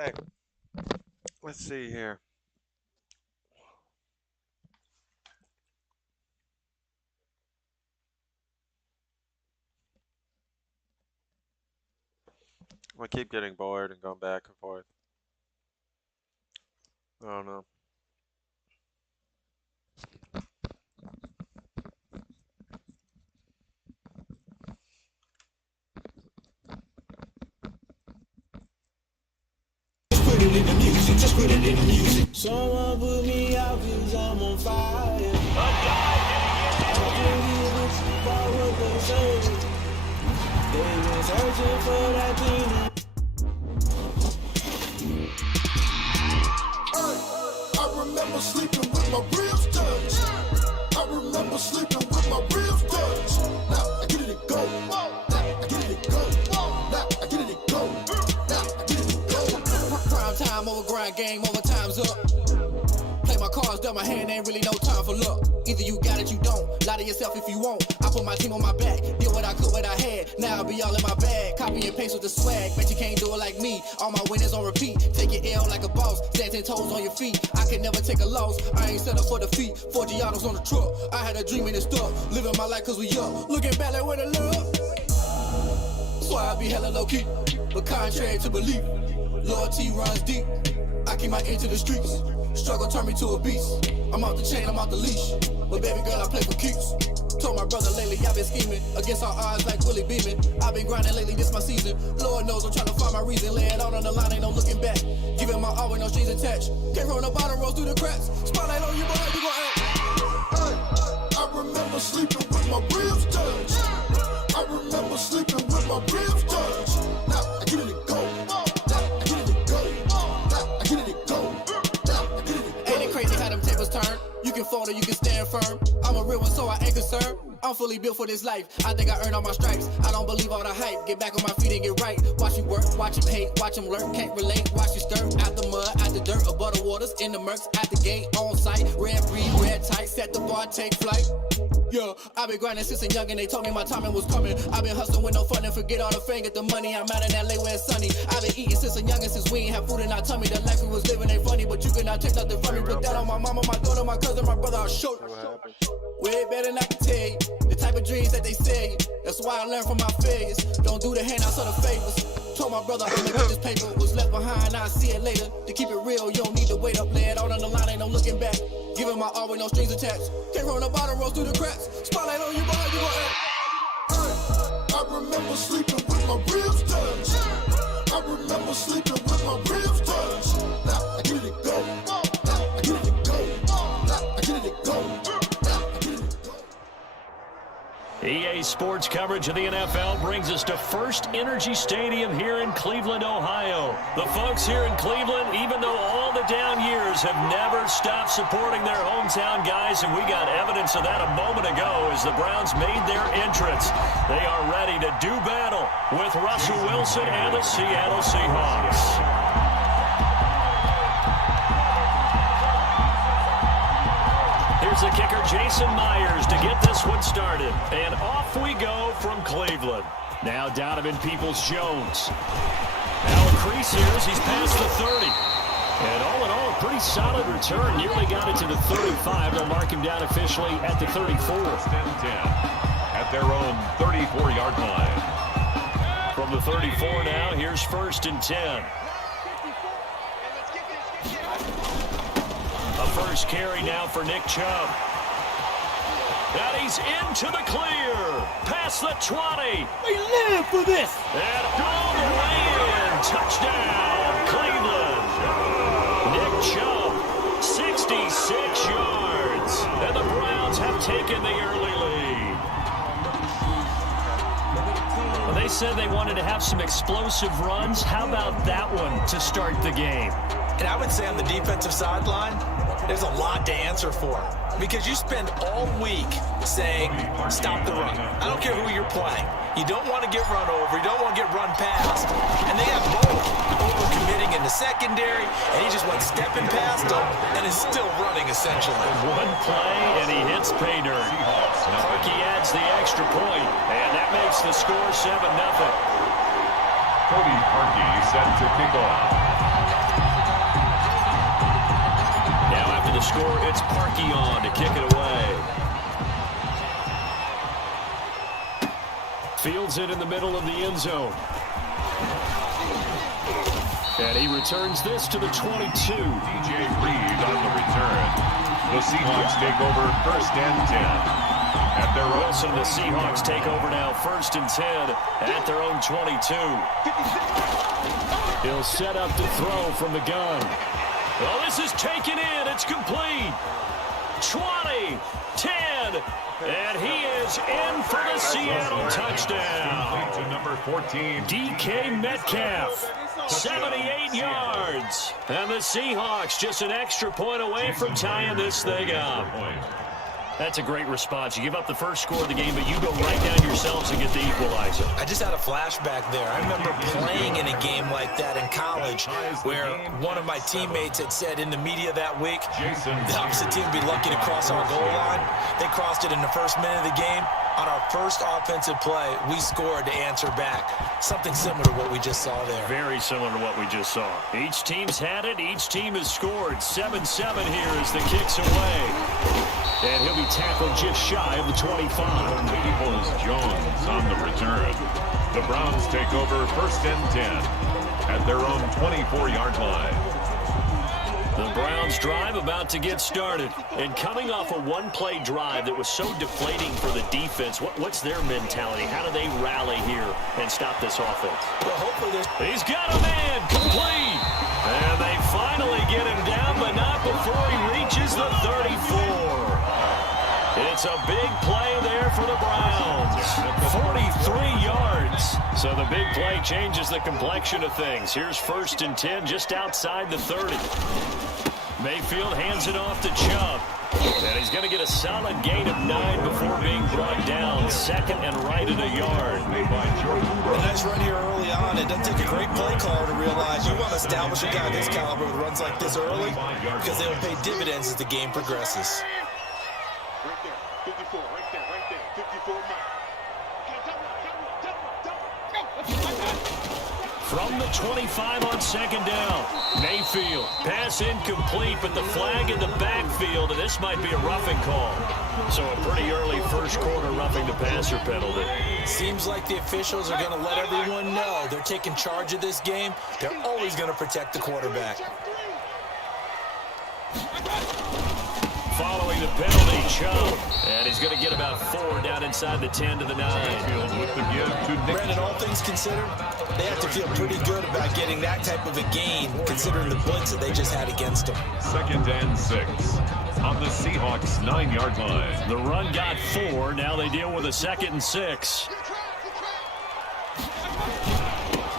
Okay, let's see here. I keep getting bored and going back and forth. I don't know. Put it in the music, just put it in the music. Someone put me out cause I'm on fire. They've been searching for that thing. I remember sleeping with my ribs touched. I remember sleeping with my ribs touched. Now I get it go. Now I get it go. Now I get it go. Now I get it go. Prime time over grind game, over time's up. Play my cards, dealt my hand, ain't really no time for luck. Either you got it, you don't. Lie to yourself if you won't. I put my team on my back, did what I could, what I had. Now I'll be all in my bag. Copy and paste with the swag. Bet you can't do it like me. All my winners on repeat. Take your L like a boss. Stand 10 toes on your feet. I can never take a loss. I ain't set up for defeat. 4 Giottos on the truck. I had a dream and it stuck. Living my life cause we up. Looking back like where the love. So I be hella low key. But contrary to belief, loyalty runs deep. I keep my ear to the streets. Struggle turned me to a beast. I'm off the chain, I'm off the leash. But baby girl, I play for keeps. Told my brother lately, I've been scheming. Against all odds like Willie Beeman. I've been grinding lately, this my season. Lord knows I'm trying to find my reason. Lay it out on the line, ain't no looking back. Giving my all with no strings attached. Came from the bottom, rose through the cracks. Spotlight on you, boy, you gon' act. I remember sleeping with my ribs touched. I remember sleeping with my ribs touched. Now I get it go. Now I get it go. Now I get it go. Ain't it crazy how them tables turn? You can fall or you can stand firm. I'm a real one, so I ain't concerned. I'm fully built for this life. I think I earned all my stripes. I don't believe all the hype. Get back on my feet and get right. Watch you work, watch him hate, watch him lurk. Can't relate, watch you stir. Out the mud, out the dirt, above the waters, in the murks, at the gate, on site. Red breed, red tight, set the bar, take flight. Yeah, I've been grinding since a young and they told me my timing was coming. I've been hustling with no fun and forget all the fame, get the money. I'm out in LA where it's sunny. I've been eating since a young and since we ain't have food in our tummy. The life we was living ain't funny, but you cannot take nothing from me. Put that on my mama, my daughter, my cousin, my brother, I'll show you. Way better than I can tell you. The type of dreams that they say. That's why I learned from my failures. Don't do the handouts or the favors. Told my brother I'm this paper was left behind, I'll see it later. To keep it real, you don't need to wait up. Lay it out on the line, ain't no looking back. Giving my all with no strings attached. Came from the bottom, rose through the cracks. Spotlight on you, boy, you gon' act. I remember sleeping with my ribs touched. I remember sleeping with my ribs touched. Now I get it go. Now I get it go. Now I get it go. EA Sports coverage of the NFL brings us to First Energy Stadium here in Cleveland, Ohio. The folks here in Cleveland, even though all the down years, have never stopped supporting their hometown guys, and we got evidence of that a moment ago as the Browns made their entrance. They are ready to do battle with Russell Wilson and the Seattle Seahawks. Here's the kicker, Jason Myers, to get this one started. And off we go from Cleveland. Now Donovan Peoples-Jones. Now a crease here as he's past the 30. And all in all, a pretty solid return. Nearly got it to the 35. They'll mark him down officially at the 34. First and 10 at their own 34-yard line. From the 34 now, here's first and 10. A first carry now for Nick Chubb. And he's into the clear. Past the 20. We live for this. And all the way in. Touchdown, Cleveland. Nick Chubb, 66 yards. And the Browns have taken the early lead. Well, they said they wanted to have some explosive runs. How about that one to start the game? And I would say on the defensive sideline, there's a lot to answer for. Because you spend all week saying, stop the run. I don't care who you're playing. You don't want to get run over. You don't want to get run past. And they have both over-committing in the secondary, and he just went stepping past them and is still running, essentially. One play, and he hits pay dirt. Parkey adds the extra point, and that makes the score 7-0. Cody Parkey set to kick off. Now after the score, it's Parkey on to kick it away. Fields it in the middle of the end zone. And he returns this to the 22. DJ Reed on the return. The Seahawks take over 1st and 10. At their own. Wilson, the Seahawks take over now 1st and 10 at their own 22. He'll set up to throw from the gun. Well, this is taken in. It's complete. 20, 10, and he is in for the Seattle touchdown. To number 14. DK Metcalf, 78 yards. And the Seahawks just an extra point away from tying this thing up. That's a great response. You give up the first score of the game, but you go right down yourselves and get the equalizer. I just had a flashback there. I remember playing in a game like that in college where one of my teammates had said in the media that week, the opposite team would be lucky to cross our goal line. They crossed it in the first minute of the game. On our first offensive play, we scored to answer back. Something similar to what we just saw there. Very similar to what we just saw. Each team's had it. Each team has scored. 7-7 here as the kick's away. And he'll be tackled just shy of the 25. Peoples Jones on the return. The Browns take over 1st and 10 at their own 24-yard line. The Browns drive about to get started. And coming off a one-play drive that was so deflating for the defense, what's their mentality? How do they rally here and stop this offense? Well, hopefully He's got a man complete. And they finally get him down, but not before he reaches the 34. It's a big play there for the Browns. 43 yards. So the big play changes the complexion of things. Here's 1st and 10 just outside the 30. Mayfield hands it off to Chubb. And he's going to get a solid gain of 9 before being brought down. 2nd and right at a yard. a nice run here early on. It doesn't take a great play caller to realize you want to establish a guy this caliber with runs like this early because they will pay dividends as the game progresses. Right there, 54, right there, 54 mile. From the 25 on 2nd down, Mayfield. Pass incomplete, but the flag in the backfield, and this might be a roughing call. So a pretty early first quarter roughing the passer penalty. Seems like the officials are going to let everyone know they're taking charge of this game. They're always going to protect the quarterback. Following the penalty, Chubb. And he's going to get about 4 down inside the 10 to the 9. With the give to Nick. Brandon, all things considered, they have to feel pretty good about getting that type of a gain, considering the blitz that they just had against them. 2nd and 6 on the Seahawks 9-yard line. The run got 4. Now they deal with a 2nd and 6.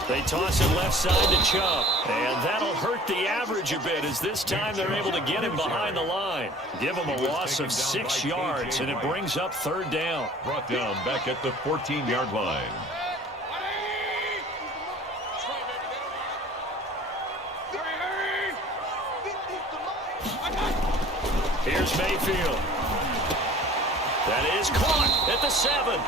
They toss it left side to Chubb. And that'll hurt the average a bit as this time they're able to get him behind the line. Give him a loss of 6 yards, and it brings up 3rd down. Brought down back at the 14-yard line. Here's Mayfield. That is caught at the 7.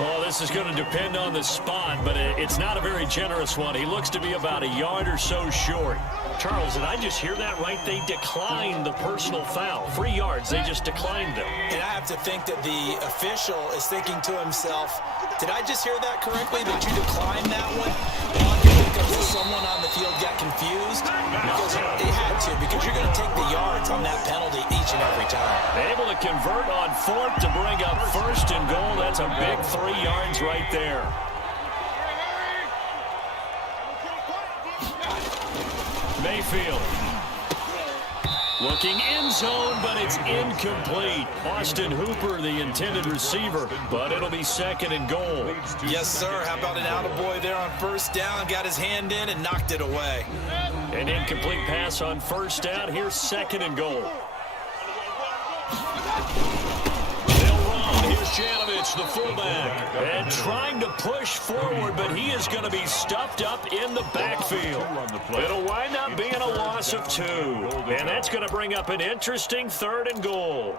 Well, this is going to depend on the spot, but it's not a very generous one. He looks to be about a yard or so short. Charles, did I just hear that right? They declined the personal foul. 3 yards, they just declined them. And I have to think that the official is thinking to himself, did I just hear that correctly, that you declined that one? All I can think of is someone on the field got confused because they had to, because you're going to take the yards on that penalty each and every time. Able to convert on 4th to bring up 1st and goal. That's a big 3 yards right there. Mayfield. Looking end zone, but it's incomplete. Austin Hooper, the intended receiver, but it'll be 2nd and goal. Yes, sir. How about an attaboy there on 1st down? Got his hand in and knocked it away. An incomplete pass on 1st down. Here's 2nd and goal. Here's Janovich, the fullback, and trying to push forward, but he is going to be stuffed up in the backfield. It'll wind up being a loss of 2, and that's going to bring up an interesting 3rd and goal.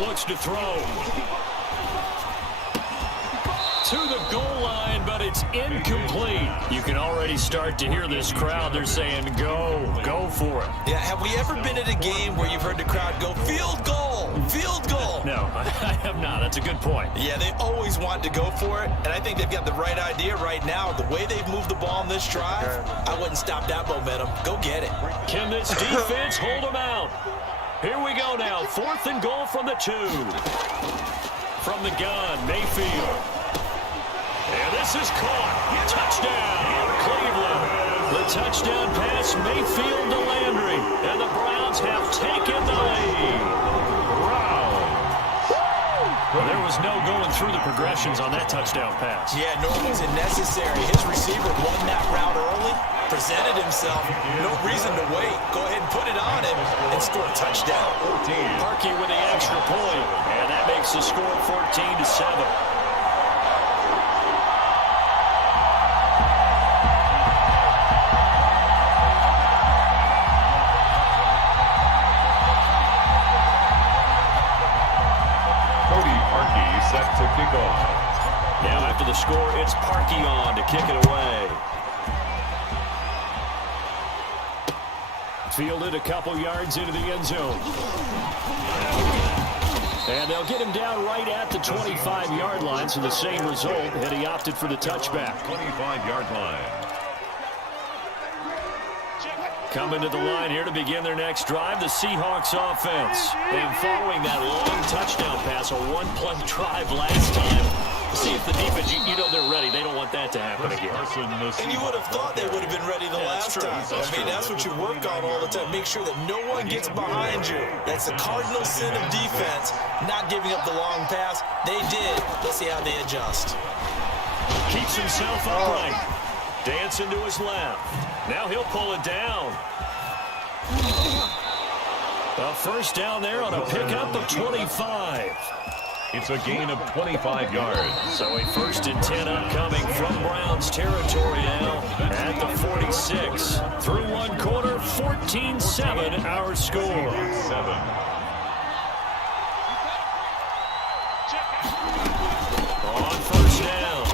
looks to throw. To the goal line, but it's incomplete. You can already start to hear this crowd. They're saying, go for it. Yeah, have we ever been at a game where you've heard the crowd go, field goal, field goal? No, I have not. That's a good point. Yeah, they always want to go for it, and I think they've got the right idea right now. The way they've moved the ball in this drive, I wouldn't stop that momentum. Go get it. Can this defense hold them out? Here we go now. 4th and goal from the 2. From the gun, Mayfield. And this is caught. Touchdown, Cleveland. The touchdown pass, Mayfield to Landry. And the Browns have taken the lead. Well, there was no going through the progressions on that touchdown pass. Yeah, nor was it necessary. His receiver won that route early, presented himself. No reason to wait. Go ahead and put it on him and score a touchdown. Parkey with the extra point. And that makes the score 14-7. Set to kick off. Now after the score, it's Parkey on to kick it away. Fielded a couple yards into the end zone. And they'll get him down right at the 25-yard line, so the same result had he opted for the touchback. 25-yard line. Coming to the line here to begin their next drive, the Seahawks offense. And following that long touchdown pass, a one-play drive last time. See if the defense, you know they're ready. They don't want that to happen again. And you would have thought they would have been ready the last time. I mean, that's what you work on all the time. Make sure that no one gets behind you. That's the cardinal sin of defense, not giving up the long pass. They did. Let's see how they adjust. Keeps himself upright. Dancing to his left. Now he'll pull it down. A first down there on a pickup of 25. It's a gain of 25 yards. So a 1st and 10 upcoming from Browns territory now at the 46. Through one quarter, 14-7 our score. 7. On first down,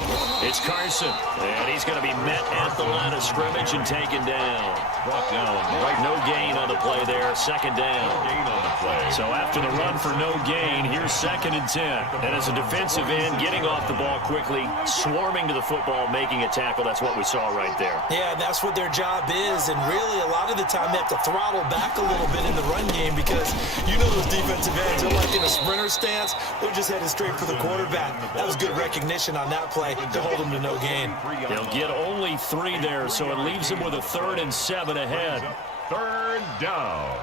it's Carson. And he's going to be met at the line of scrimmage and taken down. Brought down right. No gain on the play there. 2nd down. Gain on the play. So after the run for no gain, here's 2nd and 10. And as a defensive end, getting off the ball quickly, swarming to the football, making a tackle. That's what we saw right there. Yeah, that's what their job is. And really, a lot of the time, they have to throttle back a little bit in the run game because you know those defensive ends are like in a sprinter stance. They're just headed straight for the quarterback. That was good recognition on that play to hold them to no gain. They'll get only 3 there, so it leaves them with a 3rd and 7 ahead. 3rd down.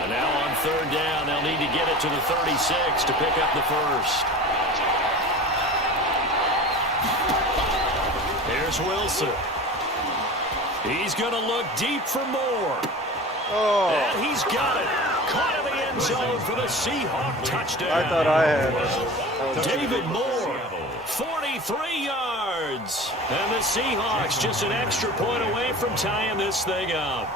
And now on 3rd down, they'll need to get it to the 36 to pick up the first. Here's Wilson. He's going to look deep for more. And he's got it. Caught in the end zone for the Seahawk touchdown. I thought I had it. David Moore, 43 yards. And the Seahawks just an extra point away from tying this thing up.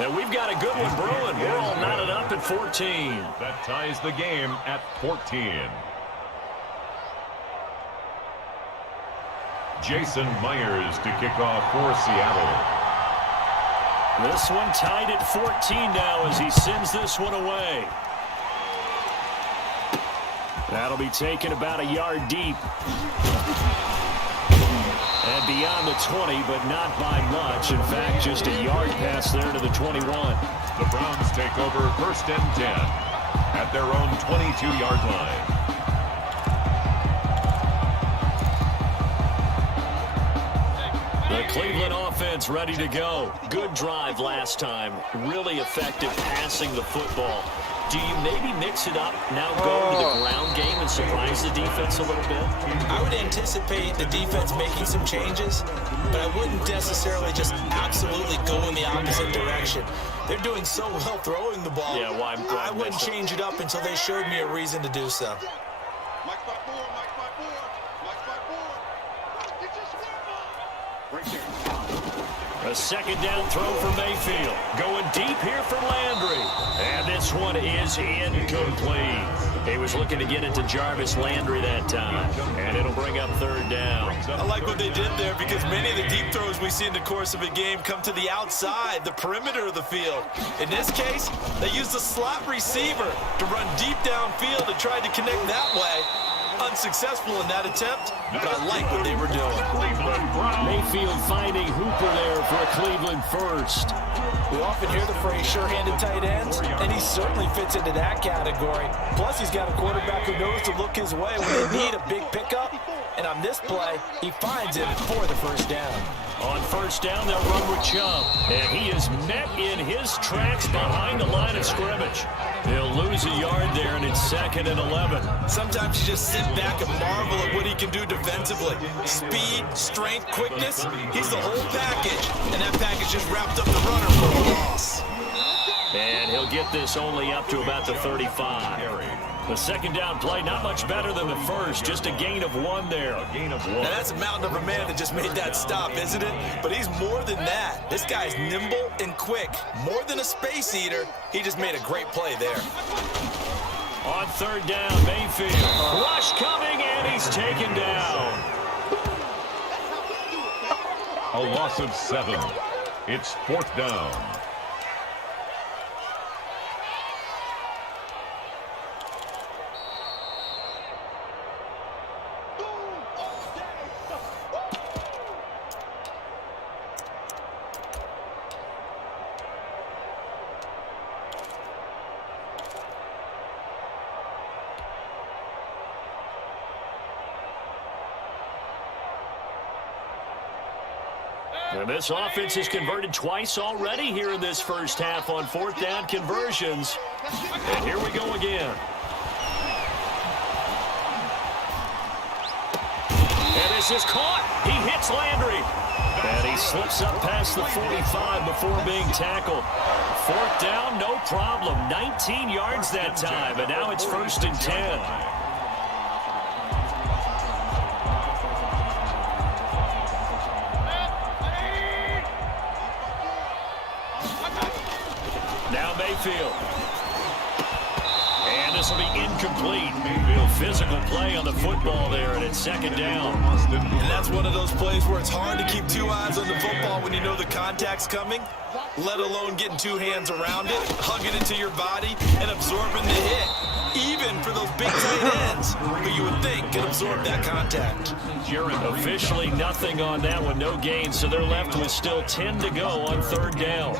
And we've got a good one brewing. We're all knotted up at 14. That ties the game at 14. Jason Myers to kick off for Seattle. This one tied at 14 now as he sends this one away. That'll be taken about a yard deep. And beyond the 20, but not by much. In fact, just a yard pass there to the 21. The Browns take over 1st and 10 at their own 22-yard line. The Cleveland offense ready to go. Good drive last time. Really effective passing the football. Do you maybe mix it up, now go to the ground game and surprise the defense a little bit? I would anticipate the defense making some changes, but I wouldn't necessarily just absolutely go in the opposite direction. They're doing so well throwing the ball. Yeah, I wouldn't change it up until they showed me a reason to do so. A second down throw for Mayfield. Going deep here for Landry. And this one is incomplete. He was looking to get it to Jarvis Landry that time. And it'll bring up third down. I like what they did there because many of the deep throws we see in the course of a game come to the outside, the perimeter of the field. In this case, they used a slot receiver to run deep downfield and tried to connect that way. Unsuccessful in that attempt, but I like what they were doing. Mayfield finding Hooper there for a Cleveland first. We often hear the phrase sure-handed tight ends, and he certainly fits into that category. Plus, he's got a quarterback who knows to look his way when they need a big pickup. And on this play, he finds it for the first down. On first down, they'll run with Chubb. And he is met in his tracks behind the line of scrimmage. He'll lose a yard there, and it's 2nd and 11. Sometimes you just sit back and marvel at what he can do defensively. Speed, strength, quickness, he's the whole package. And that package just wrapped up the runner for a loss. And he'll get this only up to about the 35. The second down play, not much better than the first, just a gain of 1 there. Now that's a mountain of a man that just made that stop, isn't it? But he's more than that. This guy's nimble and quick. More than a space eater, he just made a great play there. On third down, Mayfield. Rush coming, and he's taken down. A loss of 7. It's 4th down. And this offense has converted twice already here in this first half on 4th down conversions. And here we go again. And this is caught. He hits Landry. And he slips up past the 45 before being tackled. 4th down, no problem. 19 yards that time, and now it's 1st and 10. Now Mayfield. And this will be incomplete. Real physical play on the football there, and it's 2nd down. And that's one of those plays where it's hard to keep 2 eyes on the football when you know the contact's coming, let alone getting 2 hands around it, hugging it to your body, and absorbing the hit. Even for those big tight ends, who you would think could absorb that contact. Officially nothing on that one, no gain, so they're left with still 10 to go on 3rd down.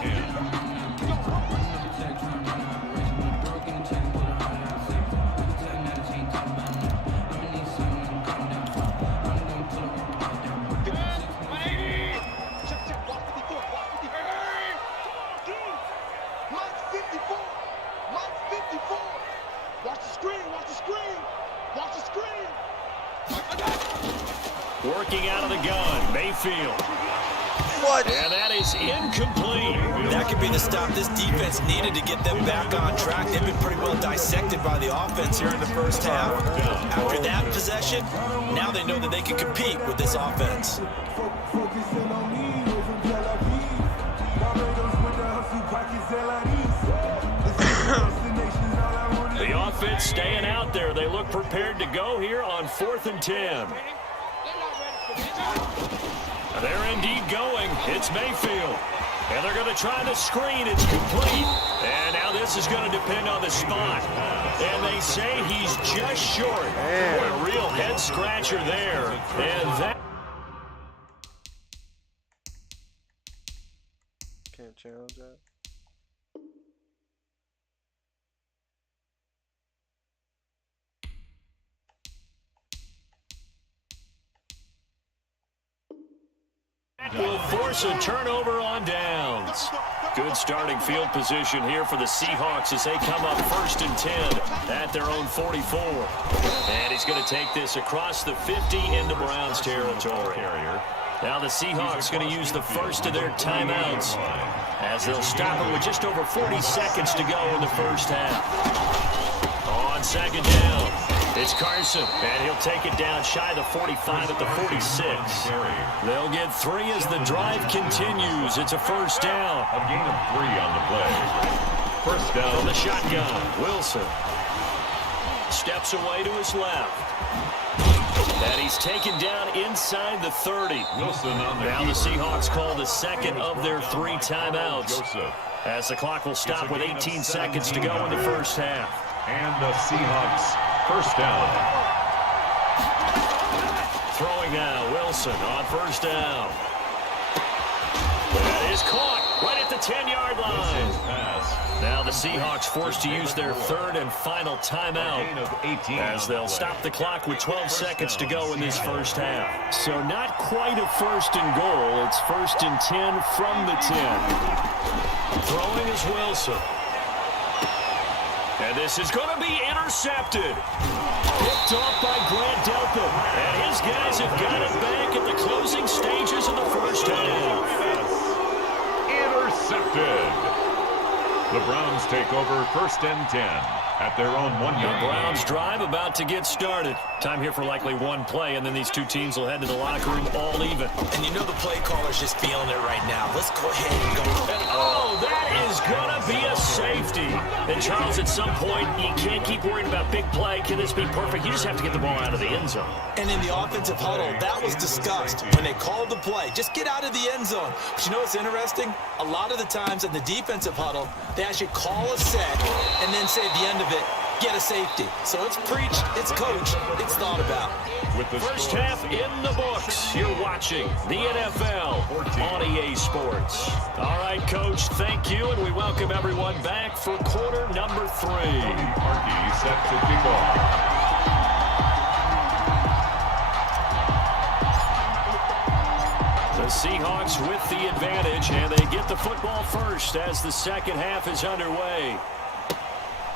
Working out of the gun, Mayfield. What? And that is incomplete. That could be the stop this defense needed to get them back on track. They've been pretty well dissected by the offense here in the first half. After that possession, now they know that they can compete with this offense. The offense staying out there. They look prepared to go here on 4th and 10. They're indeed going. It's Mayfield. And they're going to try the screen. It's complete. And now this is going to depend on the spot. And they say he's just short. Boy, a real head scratcher there. And that... Can't challenge that. Will force a turnover on downs. Good starting field position here for the Seahawks as they come up 1st and 10 at their own 44. And he's going to take this across the 50 into Browns territory. Now the Seahawks going to use the first of their timeouts as they'll stop it with just over 40 seconds to go in the first half. On 2nd down. It's Carson, and he'll take it down shy of the 45 at the 46. They'll get 3 as the drive continues. It's a first down. A gain of 3 on the play. First down. From the shotgun, Wilson steps away to his left. And he's taken down inside the 30. Wilson on the now the Seahawks call the second of their 3 timeouts. Joseph. As the clock will stop with 18 seconds to go in the first half. And the Seahawks first down. Throwing now, Wilson on first down. That is caught right at the 10-yard line. Now the Seahawks forced to use their 3rd and final timeout as they'll stop the clock with 12 seconds to go in this first half. So not quite a 1st and goal. It's 1st and 10 from the 10. Throwing is Wilson. And this is going to be intercepted. Picked off by Grant Delpit. And his guys have got it back at the closing stages of the first half. Intercepted. The Browns take over 1st and 10 at their own 1-yard The Browns drive about to get started. Time here for likely one play, and then these two teams will head to the locker room all even. And you know the play caller's just feeling it right now. Let's go ahead and go. Oh, that is going to be a safety. And Charles, at some point, you can't keep worrying about big play. Can this be perfect? You just have to get the ball out of the end zone. And in the offensive huddle, that was discussed when they called the play. Just get out of the end zone. But you know what's interesting? A lot of the times in the defensive huddle, they actually call a set and then say at the end of it, get a safety. So it's preached, it's coached, it's thought about. With the first half in the books. You're watching the NFL on EA Sports. All right, Coach, thank you, and we welcome everyone back for quarter number 3. Parkey set to kick off. The Seahawks with the advantage, and they get the football first as the second half is underway.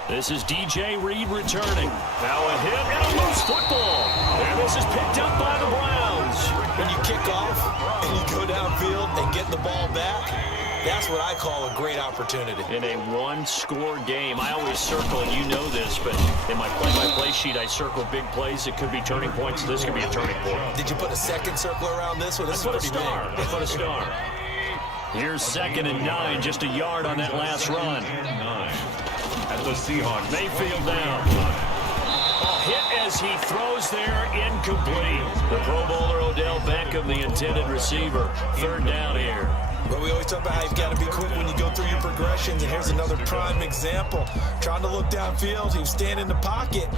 This is DJ Reed returning. Now a hit and a loose football. And this is picked up by the Browns. When you kick off and you go downfield and get the ball back, that's what I call a great opportunity. In a one-score game, I always circle, and you know this, but in my play-by-play sheet, I circle big plays. It could be turning points. This could be a turning point. Did you put a second circle around this one? This is pretty big. I put a star. Here's 2nd and 9, just a yard on that last run. At the Seahawks. Mayfield down. Hit as he throws there, incomplete. The Pro Bowler Odell Beckham, the intended receiver. 3rd down here. But we always talk about how you've got to be quick when you go through your progressions, and here's another prime example. Trying to look downfield, he was standing in the pocket,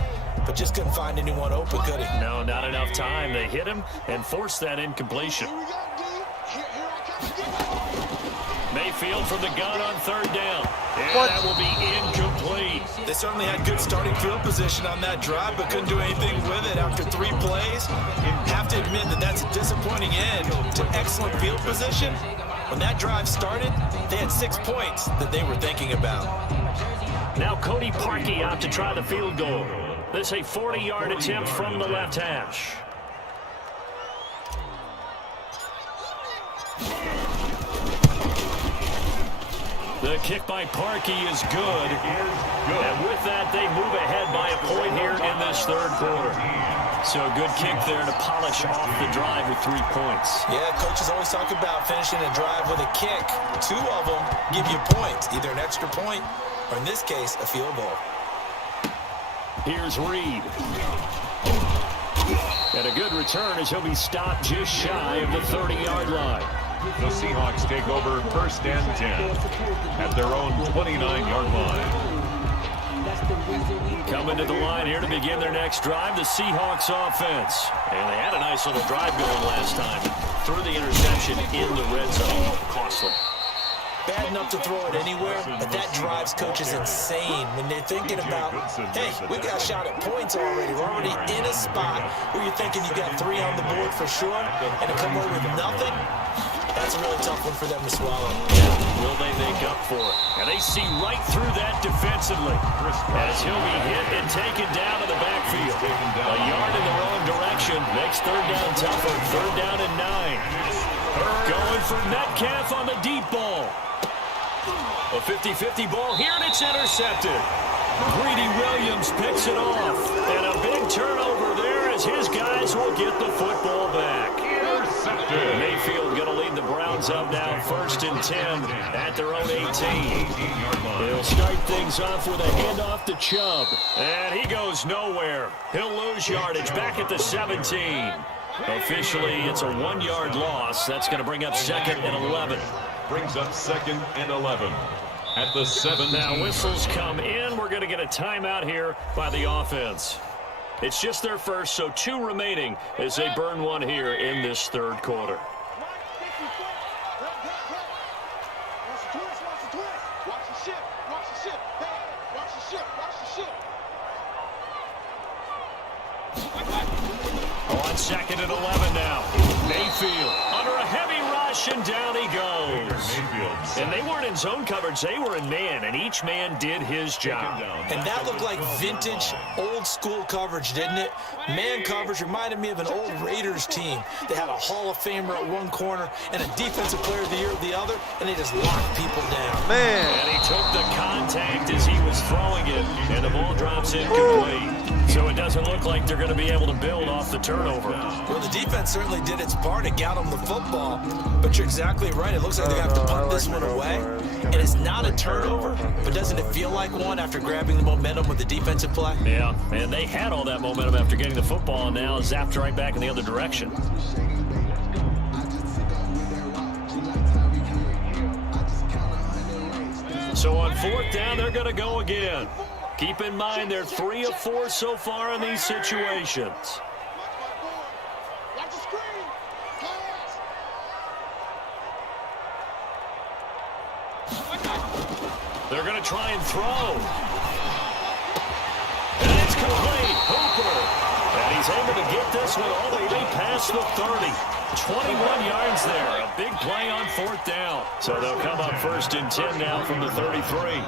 but just couldn't find anyone open, could he? No, not enough time. They hit him and forced that incompletion. Mayfield from the gun on 3rd down. And that will be incomplete. They certainly had good starting field position on that drive, but couldn't do anything with it after 3 plays. Have to admit that that's a disappointing end to excellent field position. When that drive started, they had 6 points that they were thinking about. Now Cody Parkey out to try the field goal. This a 40-yard attempt from the left hash. The kick by Parkey is good. And with that, they move ahead by a point here in this 3rd quarter. So a good kick there to polish off the drive with 3 points. Yeah, coaches always talk about finishing a drive with a kick. 2 of them give you points, either an extra point or, in this case, a field goal. Here's Reed. And a good return as he'll be stopped just shy of the 30-yard line. The Seahawks take over 1st and 10 at their own 29-yard line. Coming to the line here to begin their next drive, the Seahawks offense. And they had a nice little drive going last time. Threw the interception in the red zone. Costly. Bad enough to throw it anywhere, but that drives coaches insane when they're thinking about, hey, we got a shot at points already. We're already in a spot where you're thinking you got 3 on the board for sure, and to come away with nothing, that's a really tough one for them to swallow. Will they make up for it? And they see right through that defensively as he'll be hit and taken down to the backfield. A yard in the wrong direction. Makes 3rd down tougher. 3rd down and 9. Going for Metcalf on the deep ball. A 50-50 ball here, and it's intercepted. Greedy Williams picks it off. And a big turnover there as his guys will get the football back. Intercepted. Mayfield going to lead the Browns up now, 1st and 10 at their own 18. They'll start things off with a handoff to Chubb. And he goes nowhere. He'll lose yardage back at the 17. Officially, it's a 1-yard loss. That's going to bring up 2nd and 11. Brings up 2nd and 11 at the 17. Now whistles come in. We're going to get a timeout here by the offense. It's just their first, so 2 remaining as they burn one here in this 3rd quarter. On 2nd and 11 now. Mayfield under a heavy rush, and down he goes. And they weren't in zone coverage. They were in man, and each man did his job. And that looked like vintage, old-school coverage, didn't it? Man coverage reminded me of an old Raiders team. They had a Hall of Famer at one corner and a Defensive Player of the Year at the other, and they just locked people down. Man. And he took the contact as he was throwing it, and the ball drops incomplete. So it doesn't look like they're going to be able to build off the turnover. Well, the defense certainly did its part to get them the football, but you're exactly right. It looks like they have to punt this one away, and it's not a turnover, but doesn't it feel like one after grabbing the momentum with the defensive play? Yeah, and they had all that momentum after getting the football, and now zapped right back in the other direction. So on 4th down, they're going to go again. Keep in mind, they're 3 of 4 so far in these situations. They're going to try and throw. And it's complete. Hooper. And he's able to get this one all the way past the 30. 21 yards there. A big play on 4th down. So they'll come up 1st and 10 now from the 33.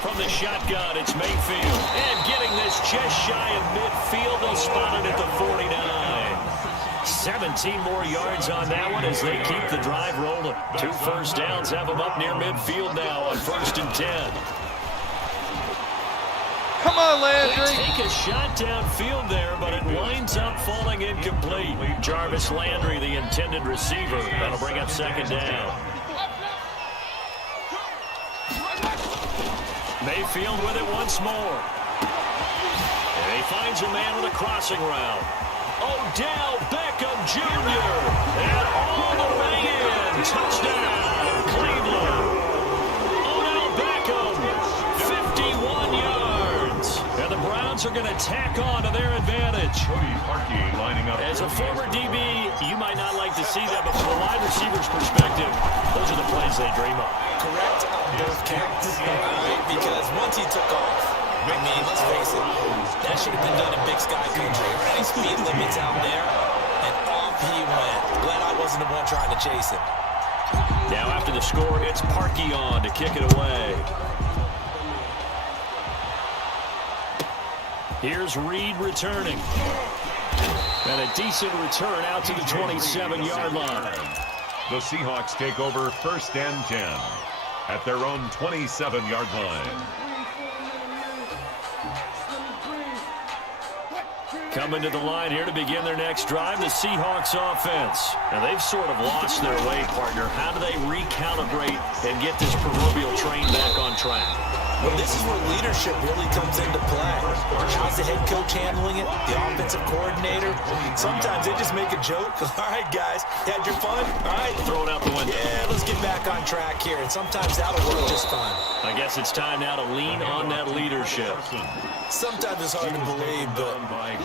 From the shotgun, it's Mayfield. And getting this just shy of midfield. They'll spot it at the 49. 17 more yards on that one as they keep the drive rolling. 2 first downs have them up near midfield now on 1st and 10. Come on, Landry. They take a shot downfield there, but it winds up falling incomplete. Jarvis Landry, the intended receiver. That'll bring up 2nd down. Mayfield with it once more. And he finds a man with a crossing route. Odell Beckham Jr. And all the way in. Touchdown, Cleveland. Odell Beckham, 51 yards. And the Browns are going to tack on to their advantage. As a former DB, you might not like to see that, but from a wide receiver's perspective, those are the plays they dream of. Correct on both counts, because once he took off, I mean, let's face it, that should have been done in Big Sky Country. Any speed limits out there, and off he went. Glad I wasn't the one trying to chase him. Now after the score, it's Parkey on to kick it away. Here's Reed returning. And a decent return out to the 27-yard line. The Seahawks take over 1st and 10 at their own 27-yard line. Coming to the line here to begin their next drive, the Seahawks offense. And they've sort of lost their way, partner. How do they recalibrate and get this proverbial train back on track? Well, this is where leadership really comes into play. How's the head coach handling it? The offensive coordinator? Sometimes they just make a joke. All right, guys, had your fun? All right. Throw it out the window. Yeah, let's get back on track here. And sometimes that'll work just fine. I guess it's time now to lean on that leadership. Sometimes it's hard to believe, but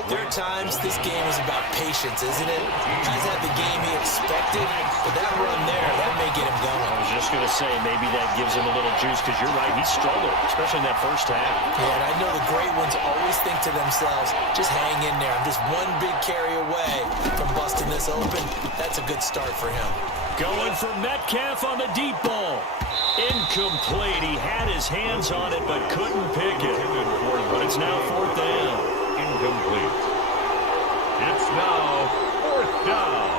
there are times this game is about patience, isn't it? He's had the game he expected, but that run there, that may get him going. I was just going to say, maybe that gives him a little juice, because you're right, he struggled, especially in that first half. Yeah, and I know the great ones always think to themselves, just hang in there. I'm just one big carry away from busting this open. That's a good start for him. Going for Metcalf on the deep ball. Incomplete. He had his hands on it, but couldn't pick it. But it's now 4th down. Incomplete. It's now 4th down.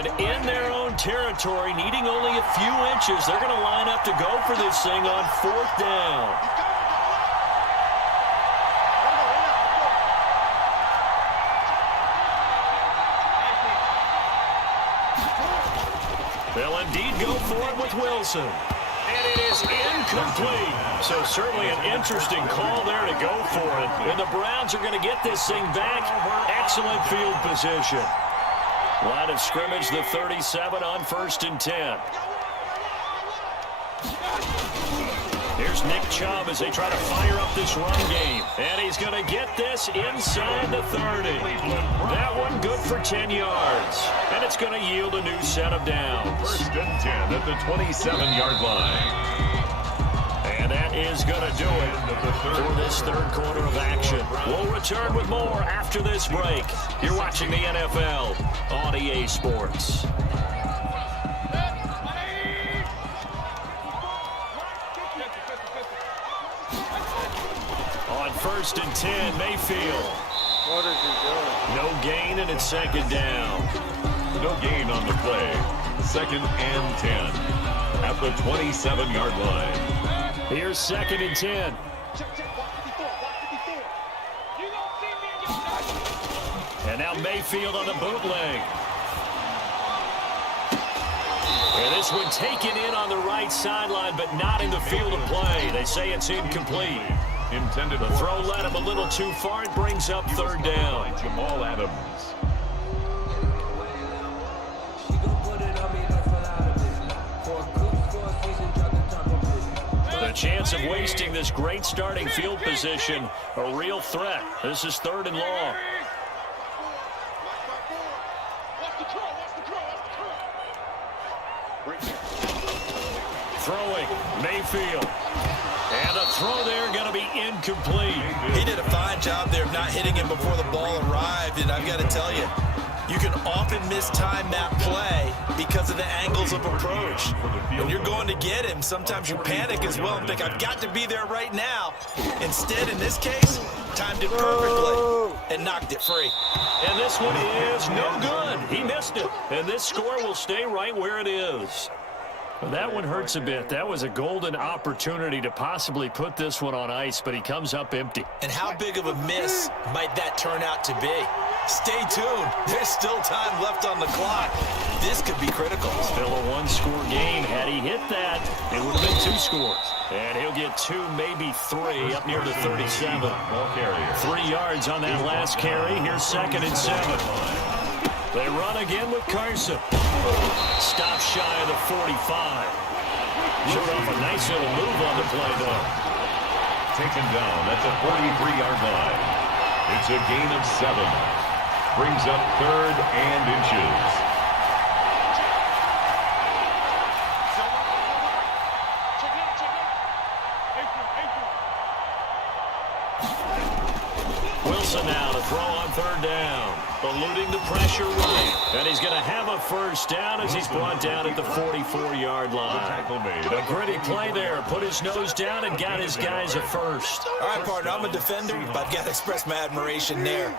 And in their own territory, needing only a few inches, they're going to line up to go for this thing on 4th down. They'll indeed go for it with Wilson. And it is incomplete. So certainly an interesting call there to go for it. And the Browns are going to get this thing back. Excellent field position. Line of scrimmage, the 37 on 1st and 10. Here's Nick Chubb as they try to fire up this run game. And he's going to get this inside the 30. That one good for 10 yards. And it's going to yield a new set of downs. 1st and 10 at the 27-yard line. And that is going to do it for this 3rd quarter of action. We'll return with more after this break. You're watching the NFL on EA Sports. On 1st and 10, Mayfield. What is he doing? No gain, and it's 2nd down. No gain on the play. 2nd and 10 at the 27-yard line. Here's 2nd and 10. And now Mayfield on the bootleg. And this one taken in on the right sideline, but not in the field of play. They say it's incomplete. Intended The throw led him a little too far. It brings up 3rd down. Jamal Adams. The chance of wasting this great starting field position, a real threat. This is 3rd and long. Throwing, Mayfield. And a throw there going to be incomplete. He did a fine job there of not hitting him before the ball arrived, and I've got to tell you, you can often mistime that play because of the angles of approach. When you're going to get him, sometimes you panic as well and think, I've got to be there right now. Instead, in this case, timed it perfectly and knocked it free. And this one is no good. He missed it. And this score will stay right where it is. Well, that one hurts a bit. That was a golden opportunity to possibly put this one on ice, but he comes up empty. And how big of a miss might that turn out to be? Stay tuned. There's still time left on the clock. This could be critical. Still a one-score game. Had he hit that, it would have been 2 scores. And he'll get 2, maybe 3, up near the 37. 3 yards on that last carry. Here's 2nd and 7. They run again with Carson. Stop shy of the 45. Showed off a nice little move on the play, though. Taken down at the 43-yard line. It's a gain of 7. Brings up 3rd and inches. Wilson now to throw on 3rd down. Eluding the pressure right. And he's going to have a 1st down as he's brought down at the 44-yard line. A gritty play there. Put his nose down and got his guys a 1st. All right, partner, I'm a defender, but I've got to express my admiration there.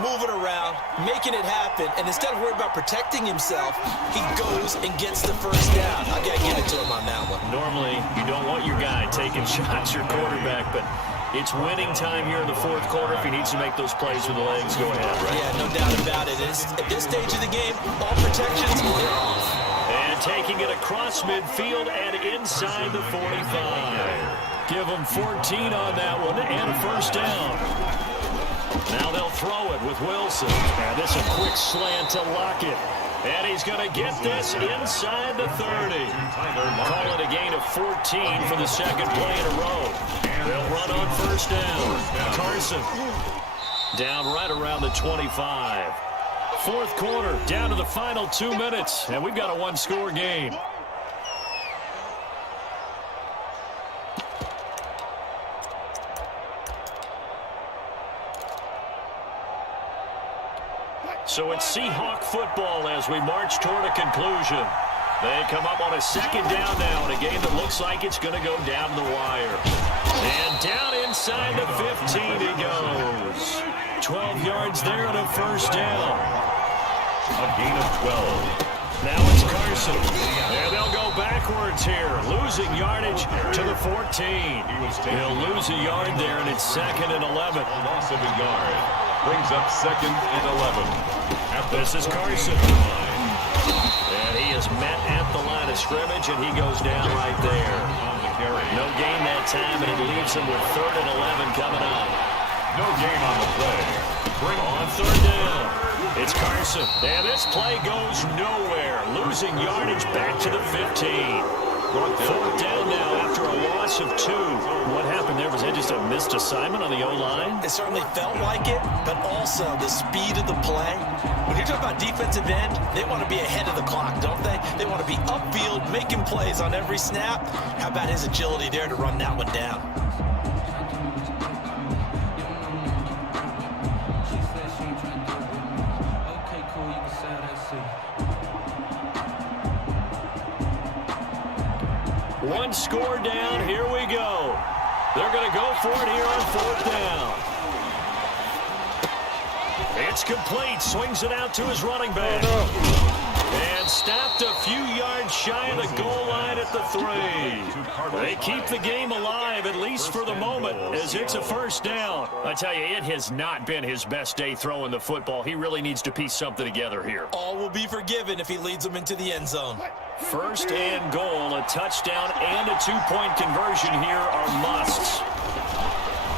Moving around, making it happen, and instead of worrying about protecting himself, he goes and gets the 1st down. I got to give it to him on that one. Normally, you don't want your guy taking shots, your quarterback, but it's winning time here in the 4th quarter. If he needs to make those plays with the legs, go ahead, right? Yeah, no doubt about it. At this stage of the game, all protections are off. And taking it across midfield and inside the 45. Give him 14 on that one and a 1st down. Now they'll throw it with Wilson. And this a quick slant to Lockett. And he's going to get this inside the 30. Call it a gain of 14 for the 2nd play in a row. They'll run on 1st down. Carson down right around the 25. 4th quarter, down to the final 2 minutes. And we've got a 1-score game. So it's Seahawk football as we march toward a conclusion. They come up on a 2nd down now in a game that looks like it's going to go down the wire. And down inside the 15 he goes. 12 yards there and a 1st down. A gain of 12. Now it's Carson. And they'll go backwards here, losing yardage to the 14. He'll lose a yard there, and it's 2nd and 11. Loss of a yard brings up 2nd and 11. This is Carson. And he is met at the line of scrimmage, and he goes down right there. No gain that time, and it leaves him with 3rd and 11 coming up. No gain on the play. On 3rd down, it's Carson. And this play goes nowhere, losing yardage back to the 15. 4th down now after a loss of 2. What happened there? Was that just a missed assignment on the O-line? It certainly felt like it, but also the speed of the play. When you're talking about defensive end, they want to be ahead of the clock, don't they? They want to be upfield, making plays on every snap. How about his agility there to run that one down? One score down. Here we go. They're going to go for it here on 4th down. It's complete. Swings it out to his running back. And stopped a few yards shy of the goal line at the 3. They keep the game alive, at least for the moment, as it's a 1st down. I tell you, it has not been his best day throwing the football. He really needs to piece something together here. All will be forgiven if he leads them into the end zone. 1st and goal, a touchdown and a 2-point conversion here are musts.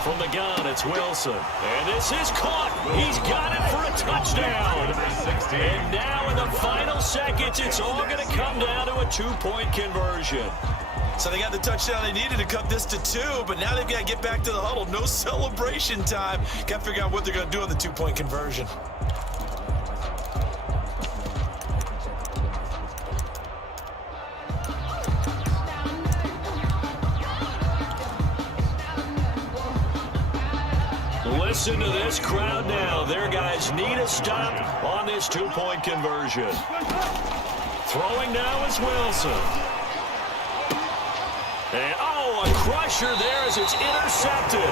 From the gun, it's Wilson. And this is caught. He's got it for a touchdown. And now in the final seconds, it's all going to come down to a 2-point conversion. So they got the touchdown they needed to cut this to 2, but now they've got to get back to the huddle. No celebration time. Got to figure out what they're going to do on the 2-point conversion. Listen to this crowd now. Their guys need a stop on this 2-point conversion. Throwing now is Wilson. And, a crusher there as it's intercepted.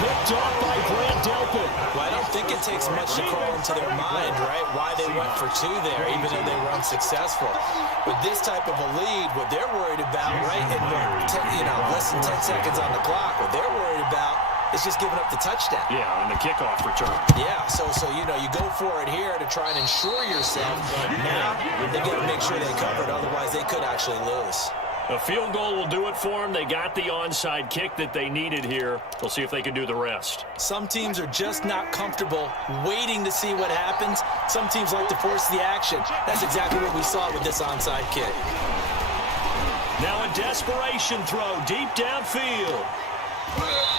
Picked off by Grant Delpit. Well, I don't think it takes much to crawl into their mind, right, why they went for 2 there, even though they were unsuccessful. With this type of a lead, what they're worried about, right, and less than 10 seconds on the clock, what they're worried about is just giving up the touchdown. Yeah, on the kickoff return. Yeah, so you go for it here to try and ensure yourself. Now, they got to make sure they cover it, otherwise they could actually lose. A field goal will do it for them. They got the onside kick that they needed here. We'll see if they can do the rest. Some teams are just not comfortable waiting to see what happens. Some teams like to force the action. That's exactly what we saw with this onside kick. Now a desperation throw deep downfield.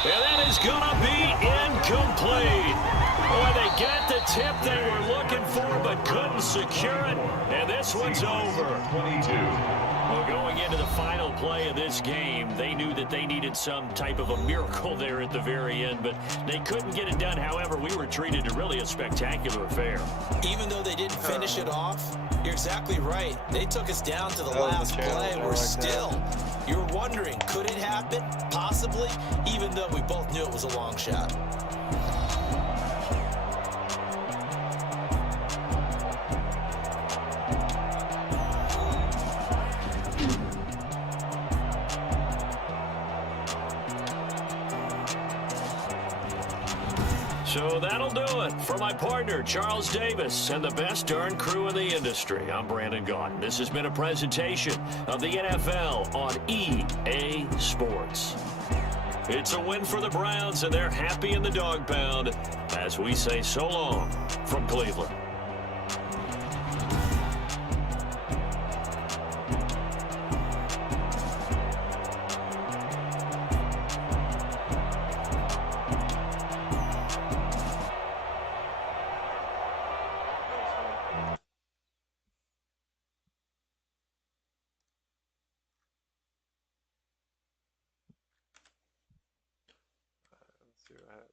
And that is going to be incomplete. Boy, they got the tip they were looking for but couldn't secure it. And this one's over. 22. Well, going into the final play of this game, they knew that they needed some type of a miracle there at the very end, but they couldn't get it done. However, we were treated to really a spectacular affair. Even though they didn't finish it off, you're exactly right. They took us down to the last play. We're still, you're wondering, could it happen? Possibly, even though we both knew it was a long shot. So that'll do it for my partner, Charles Davis, and the best darn crew in the industry. I'm Brandon Gaudin. This has been a presentation of the NFL on EA Sports. It's a win for the Browns, and they're happy in the dog pound as we say so long from Cleveland. Let's see what happens.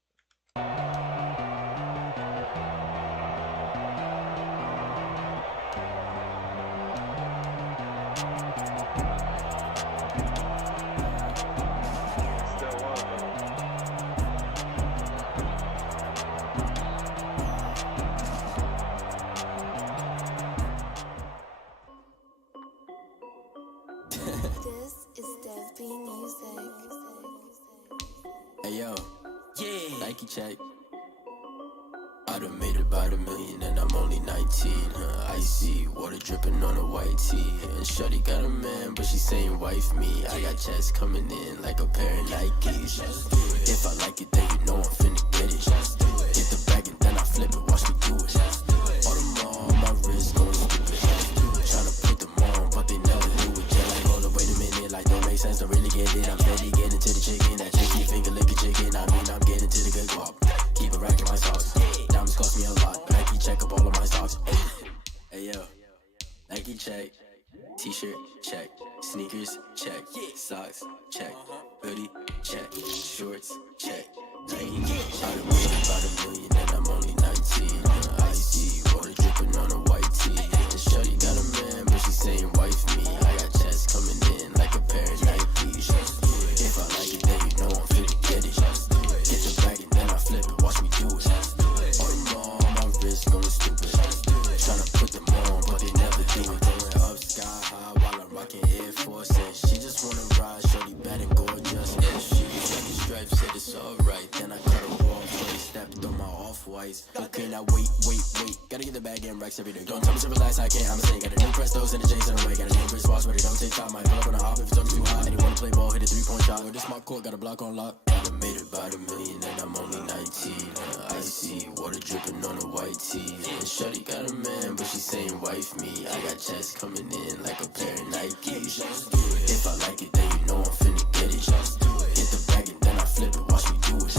Hey yo, yeah. Nike check. I done made about $1 million and I'm only 19. Icy water dripping on a white tee. And shorty got a man, but she saying wife me. I got checks coming in like a pair of Nikes. If I like it, then you know I'm finna get it. Get the bag and then I flip it, watch me do it. All the more on my wrist going stupid. Tryna put them on, but they never do it. Yeah, like, hold up, wait a minute, like don't make sense, don't really get it. I'm steady getting to the chicken, that chicky finger licking chicken. I mean, I'm getting to the good guap. Keep it racking my socks. Diamonds cost me a lot. Nike check up all of my stocks. Hey yo, Nike check. T-shirt check. Sneakers check. Socks check. Hoodie check. Shorts check. Nike check. About $1 million and I'm only 19. Icy water dripping on a white tee. And shorty got a man, but she saying wife me. I got checks coming in like a pair of Nikes. If I like it, then you know I'm finna get it. Get the bag and then I flip it, watch me do it. All the more on my wrist going stupid. Tryna put them on, but they never do it. Going up sky high while I'm rocking Air Force. And she just wanna ride, shorty bad and gorgeous. And she was like a stripe, said it's alright. Then I cut her off, but they stepped on my off-whites. Okay, now wait. Gotta get the bag and racks every day. Don't tell me to relax, I can't, I'ma say. Got a new Prestos and a J's in the way. Got a new wristwatch, but it don't take time. Might pull up on a hop if it's talking too hot. And you wanna play ball, hit a 3-point shot. With this smart court, got a block on lock. I done made about $1 million and I'm only 19. Icy water dripping on a white tee. And shorty got a man, but she saying wife me. I got checks coming in like a pair of Nikes. If I like it, then you know I'm finna get it. Hit the bag and then I flip it, watch me do it.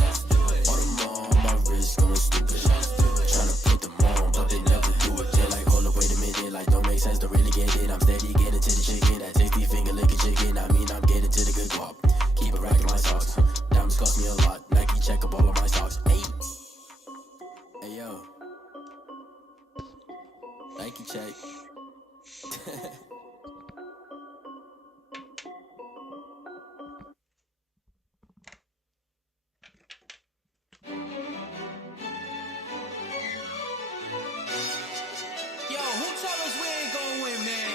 All the more on my wrist going stupid. Tryna put them on, but they never do it. They're like, hold up, wait a minute, like don't make sense, don't really get it. I'm steady getting to the chicken, that tasty finger licking chicken. I mean, I'm getting to the good guap. Keep it racking my socks. Diamonds cost me a lot. Nike check up all of my stocks. Hey yo, Nike check. Yo, who told us we ain't gonna win, man?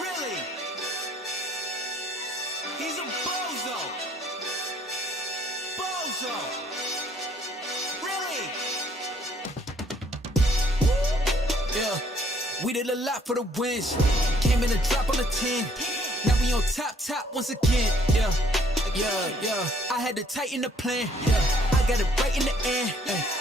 Really? He's a bozo. Bozo. Really? Yeah, we did a lot for the wins. Came in a drop on the 10. Now we on top once again. Yeah. I had to tighten the plan. Yeah. I got it right in the end.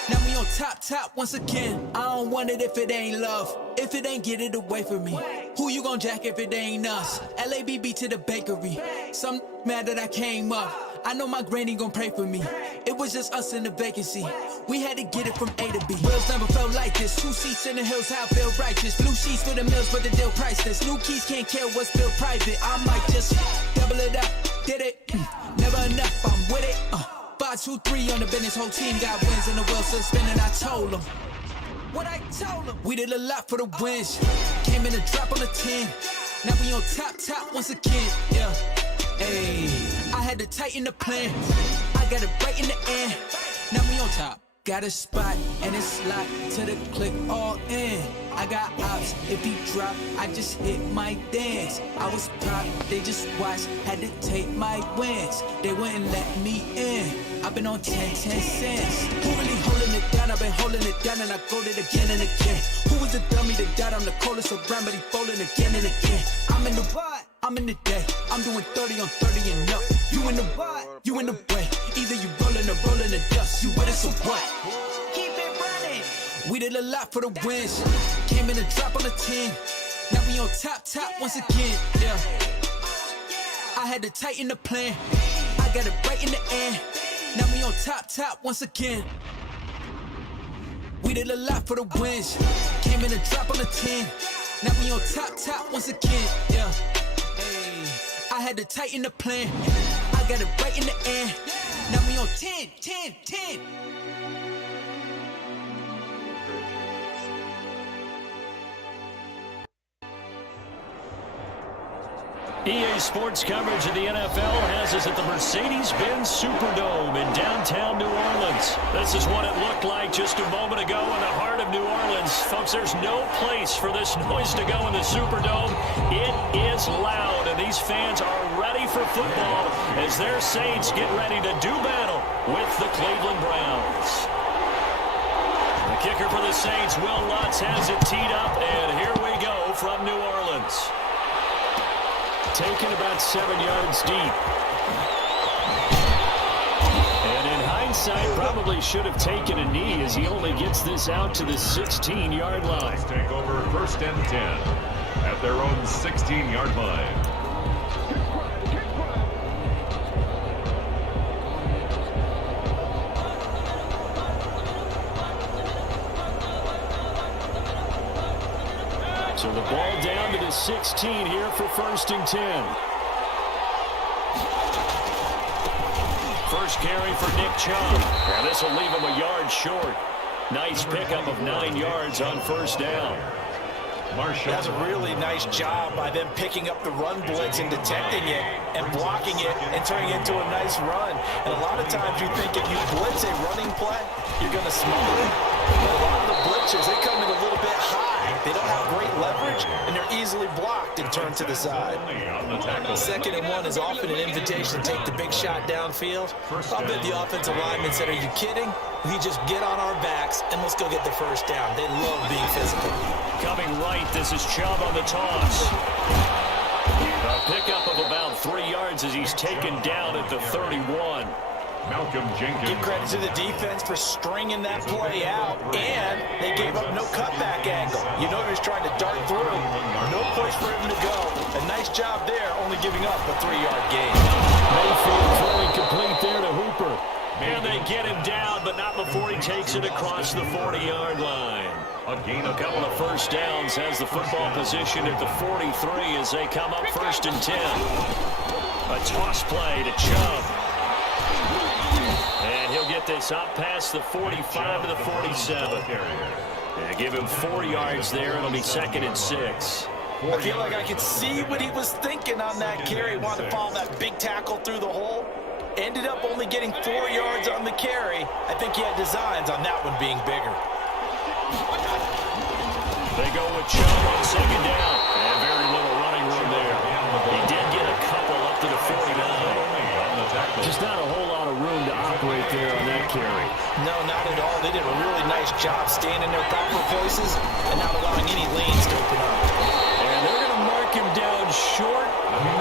Now we on top once again. I don't want it if it ain't love. If it ain't, get it away from me. Who you gon' jack if it ain't us? LABB to the bakery. Some mad that I came up. I know my granny gon' pray for me. It was just us in the vacancy. We had to get it from A to B. Wheels never felt like this. 2 seats in the hills, how I feel righteous. Blue sheets for the mills, but the deal priceless. New keys can't care what's still private. I might just double it up. Did it? Never enough, I'm with it. 5, 2, 3 on the business. Whole team got wins and the wheels still spinning. I told them what I told them. We did a lot for the wins. Came in a drop on the 10. Now we on top once again. Yeah. Hey, I had to tighten the plan. I got it right in the end. Now we on top. Got a spot and it's locked to the click all in. I got ops, if he drop, I just hit my dance. I was pop, they just watched, had to take my wins. They wouldn't let me in. I've been on 10 cents. Who really holding it down? I've been holding it down and I go it again and again. Who was the dummy that died on the coldest around, but he falling again and again. I'm in the what? I'm in the day. I'm doing 30 on 30 and up. You in the what? You in the way. Either you rolling or rolling the dust. You with us or what? Keep it running. We did a lot for the wins. Came in a drop on the 10. Now we on top once again. Yeah. I had to tighten the plan. I got it right in the end. Now we on top once again. We did a lot for the wins. Came in a drop on the 10. Now we on top once again. Yeah. Hey, I had to tighten the plan. I got it right in the end. Now we on 10. EA Sports coverage of the NFL has us at the Mercedes-Benz Superdome in downtown New Orleans. This is what it looked like just a moment ago in the heart of New Orleans. Folks, there's no place for this noise to go in the Superdome. It is loud, and these fans are ready for football as their Saints get ready to do battle with the Cleveland Browns. The kicker for the Saints, Will Lutz, has it teed up, and here we go from New Orleans. Taken about 7 yards deep. And in hindsight, probably should have taken a knee as he only gets this out to the 16-yard line. Take over 1st and 10 at their own 16-yard line. So the ball down to the 16 here for 1st and 10. First carry for Nick Chubb. Now this will leave him a yard short. Nice pickup of 9 yards on 1st down. That's a really nice job by them picking up the run blitz and detecting it and blocking it and turning it into a nice run. And a lot of times you think if you blitz a running play, you're going to smother it. But a lot of the blitzers, they come in a little bit high. They don't have great leverage, and they're easily blocked and turned to the side. 2nd and 1 is often an invitation to take the big shot downfield. I'll bet the offensive linemen said, are you kidding? We just get on our backs, and let's go get the 1st down. They love being physical. Coming right, this is Chubb on the toss. A pickup of about 3 yards as he's taken down at the 31. Malcolm Jenkins. Give credit to the defense for stringing that play out, and they gave up no cutback angle. You know he was trying to dart through. No place for him to go. A nice job there, only giving up a 3-yard gain. Mayfield throwing complete there to Hooper. And they get him down, but not before he takes it across the 40-yard line. A couple of 1st downs has the football position at the 43 as they come up 1st and 10. A toss play to Chubb. And he'll get this up past the 45 to the 47. Yeah, give him 4 yards there. It'll be 2nd and 6. I feel like I could see what he was thinking on that carry. He wanted to follow that big tackle through the hole. Ended up only getting 4 yards on the carry. I think he had designs on that one being bigger. They go with Chubb on 2nd down. And very little running room there. He did get a couple up to the 49. Just not a whole lot of room to operate there on that carry. No, not at all. They did a really nice job staying in their proper places and not allowing any lanes to open up. And they're going to mark him down short,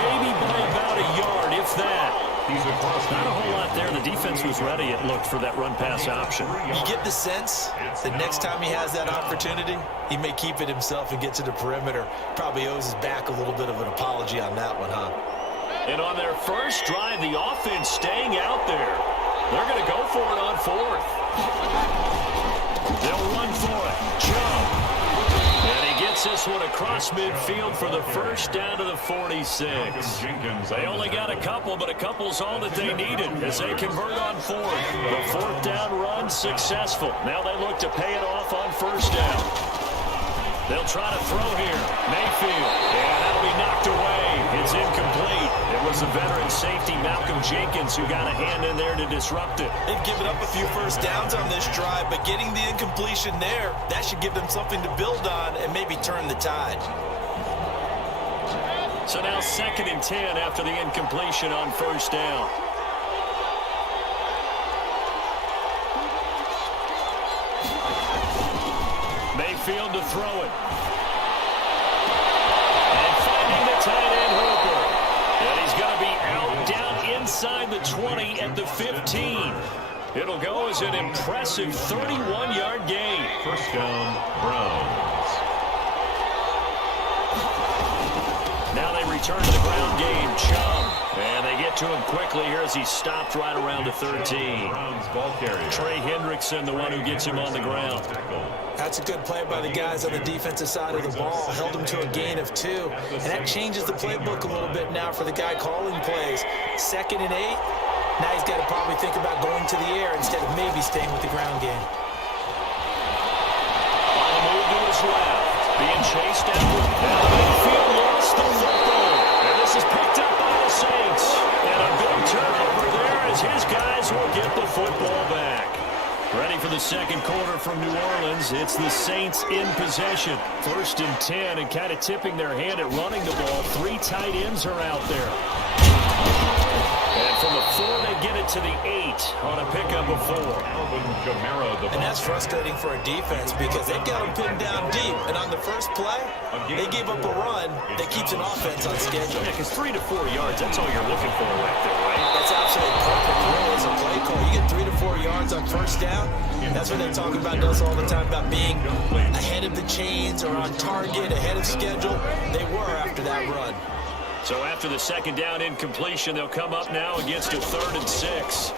maybe by about a yard, if that. Not a whole lot there. The defense was ready, it looked, for that run-pass option. You get the sense that next time he has that opportunity, he may keep it himself and get to the perimeter. Probably owes his back a little bit of an apology on that one, huh? And on their first drive, the offense staying out there. They're going to go for it on 4th. They'll run for it. Chubb. And he gets this one across midfield for the 1st down to the 46. They only got a couple, but a couple's all that they needed as they convert on 4th. The 4th down run successful. Now they look to pay it off on 1st down. They'll try to throw here. Mayfield. And that'll be knocked away. It's incomplete. It was the veteran safety, Malcolm Jenkins, who got a hand in there to disrupt it. They've given up a few 1st downs on this drive, but getting the incompletion there, that should give them something to build on and maybe turn the tide. So now 2nd and 10 after the incompletion on 1st down. Mayfield to throw it. And finding the tight end, Hooper. And he's going to be out down inside the 20 at the 15. It'll go as an impressive 31-yard gain. 1st down, Browns. Now they return to the ground game. Chubb. And they get to him quickly here as he stopped right around the 13. Browns ball carrier. Trey Hendrickson, the one who gets him on the ground. That's a good play by the guys on the defensive side of the ball. Held him to a gain of 2. And that changes the playbook a little bit now for the guy calling plays. 2nd and 8. Now he's got to probably think about going to the air instead of maybe staying with the ground game. On the move to his left. Being chased down. And Mayfield lost the football. And this is picked up by the Saints. And a big turnover there as his guys will get the football back. Ready for the 2nd quarter from New Orleans. It's the Saints in possession. 1st and 10 and kind of tipping their hand at running the ball. 3 tight ends are out there. And from the 4, they get it to the 8 on a pickup of 4. And that's frustrating for a defense because they've got them pinned down deep. And on the first play, they gave up a run that keeps an offense on schedule. Yeah, because 3 to 4 yards, that's all you're looking for right there, right? That's absolutely perfect really as a play call. You get 3 to 4 yards on first down. That's what they talk about us all the time, about being ahead of the chains or on target, ahead of schedule. They were after that run. So after the second down incompletion, they'll come up now against a 3rd and 6.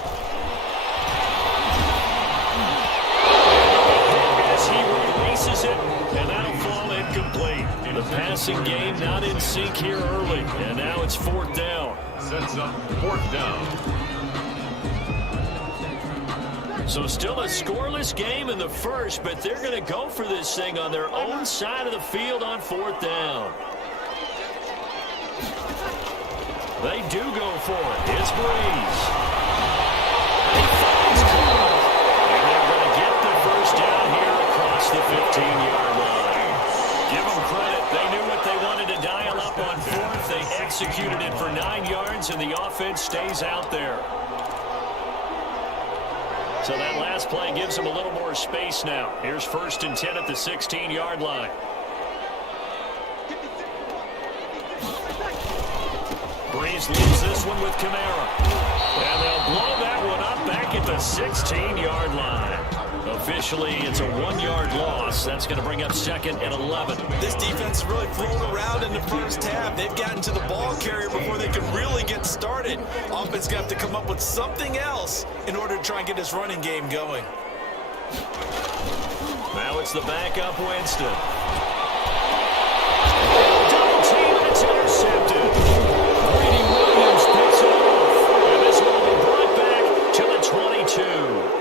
As he releases it, and that'll fall incomplete. The passing game not in sync here early, and now it's 4th down. Sets up 4th down. So still a scoreless game in the first, but they're going to go for this thing on their own side of the field on 4th down. They do go for it. It's Breeze. And he finds Cook. And they're going to get the first down here across the 15-yard line. Give them credit. They knew what they wanted to dial up on 4th. They executed it for 9 yards, and the offense stays out there. So that last play gives them a little more space now. Here's 1st and 10 at the 16-yard line. Breeze leaves this one with Kamara. And they'll blow that one up back at the 16-yard line. Officially, it's a 1-yard loss. That's going to bring up 2nd and 11. This defense has really flown around in the first half. They've gotten to the ball carrier before they can really get started. Offense got to come up with something else in order to try and get this running game going. Now it's the backup Winston. Double team, and it's intercepted. Brady Williams picks it off. And this one will be brought back to the 22.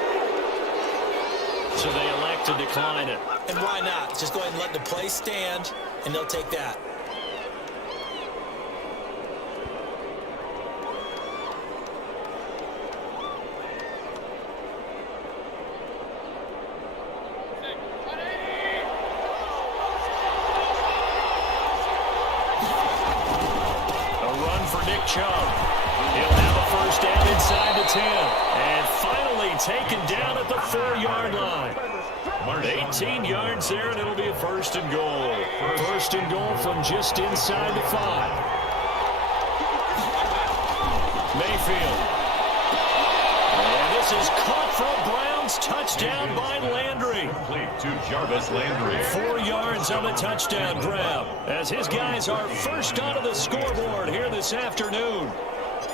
So they elect to decline it. And why not? Just go ahead and let the play stand, and they'll take that. Chubb. He'll have a first down inside the 10. And finally taken down at the 4-yard line. 18 yards there, and it'll be a 1st and goal. 1st and goal from just inside the 5. Mayfield. And this is caught for a Browns touchdown by Landry. Complete to Jarvis Landry. 4 yards on the touchdown grab, as his guys are first onto the scoreboard here this afternoon.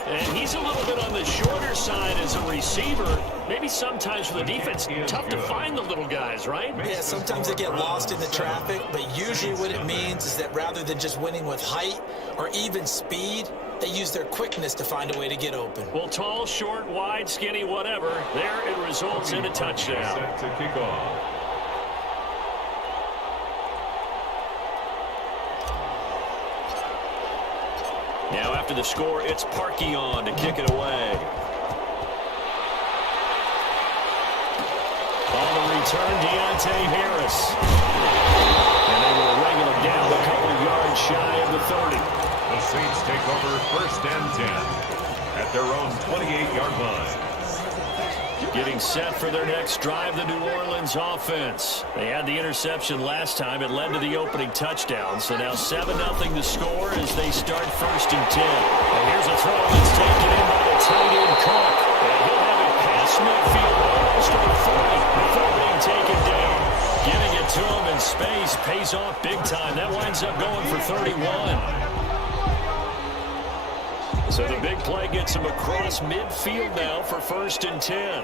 And he's a little bit on the shorter side as a receiver. Maybe sometimes for the defense, tough to find the little guys, right? Yeah, sometimes they get lost in the traffic, but usually what it means is that rather than just winning with height or even speed, they use their quickness to find a way to get open. Well, tall, short, wide, skinny, whatever, there it results in a touchdown. Set to kick off. Now after the score, it's Parkey on to kick it away. On the return, Deontay Harris. And they will wrangle it down a couple yards shy of the 30. The Saints take over 1st and 10 at their own 28-yard line. Getting set for their next drive, the New Orleans offense. They had the interception last time. It led to the opening touchdown. So now 7-0 to score as they start 1st and 10. And here's a throw that's taken in by the tight end Cook. And he'll have it past midfield almost to the 40 before being taken down. Getting it to him in space pays off big time. That winds up going for 31. So the big play gets him across midfield now for 1st and 10.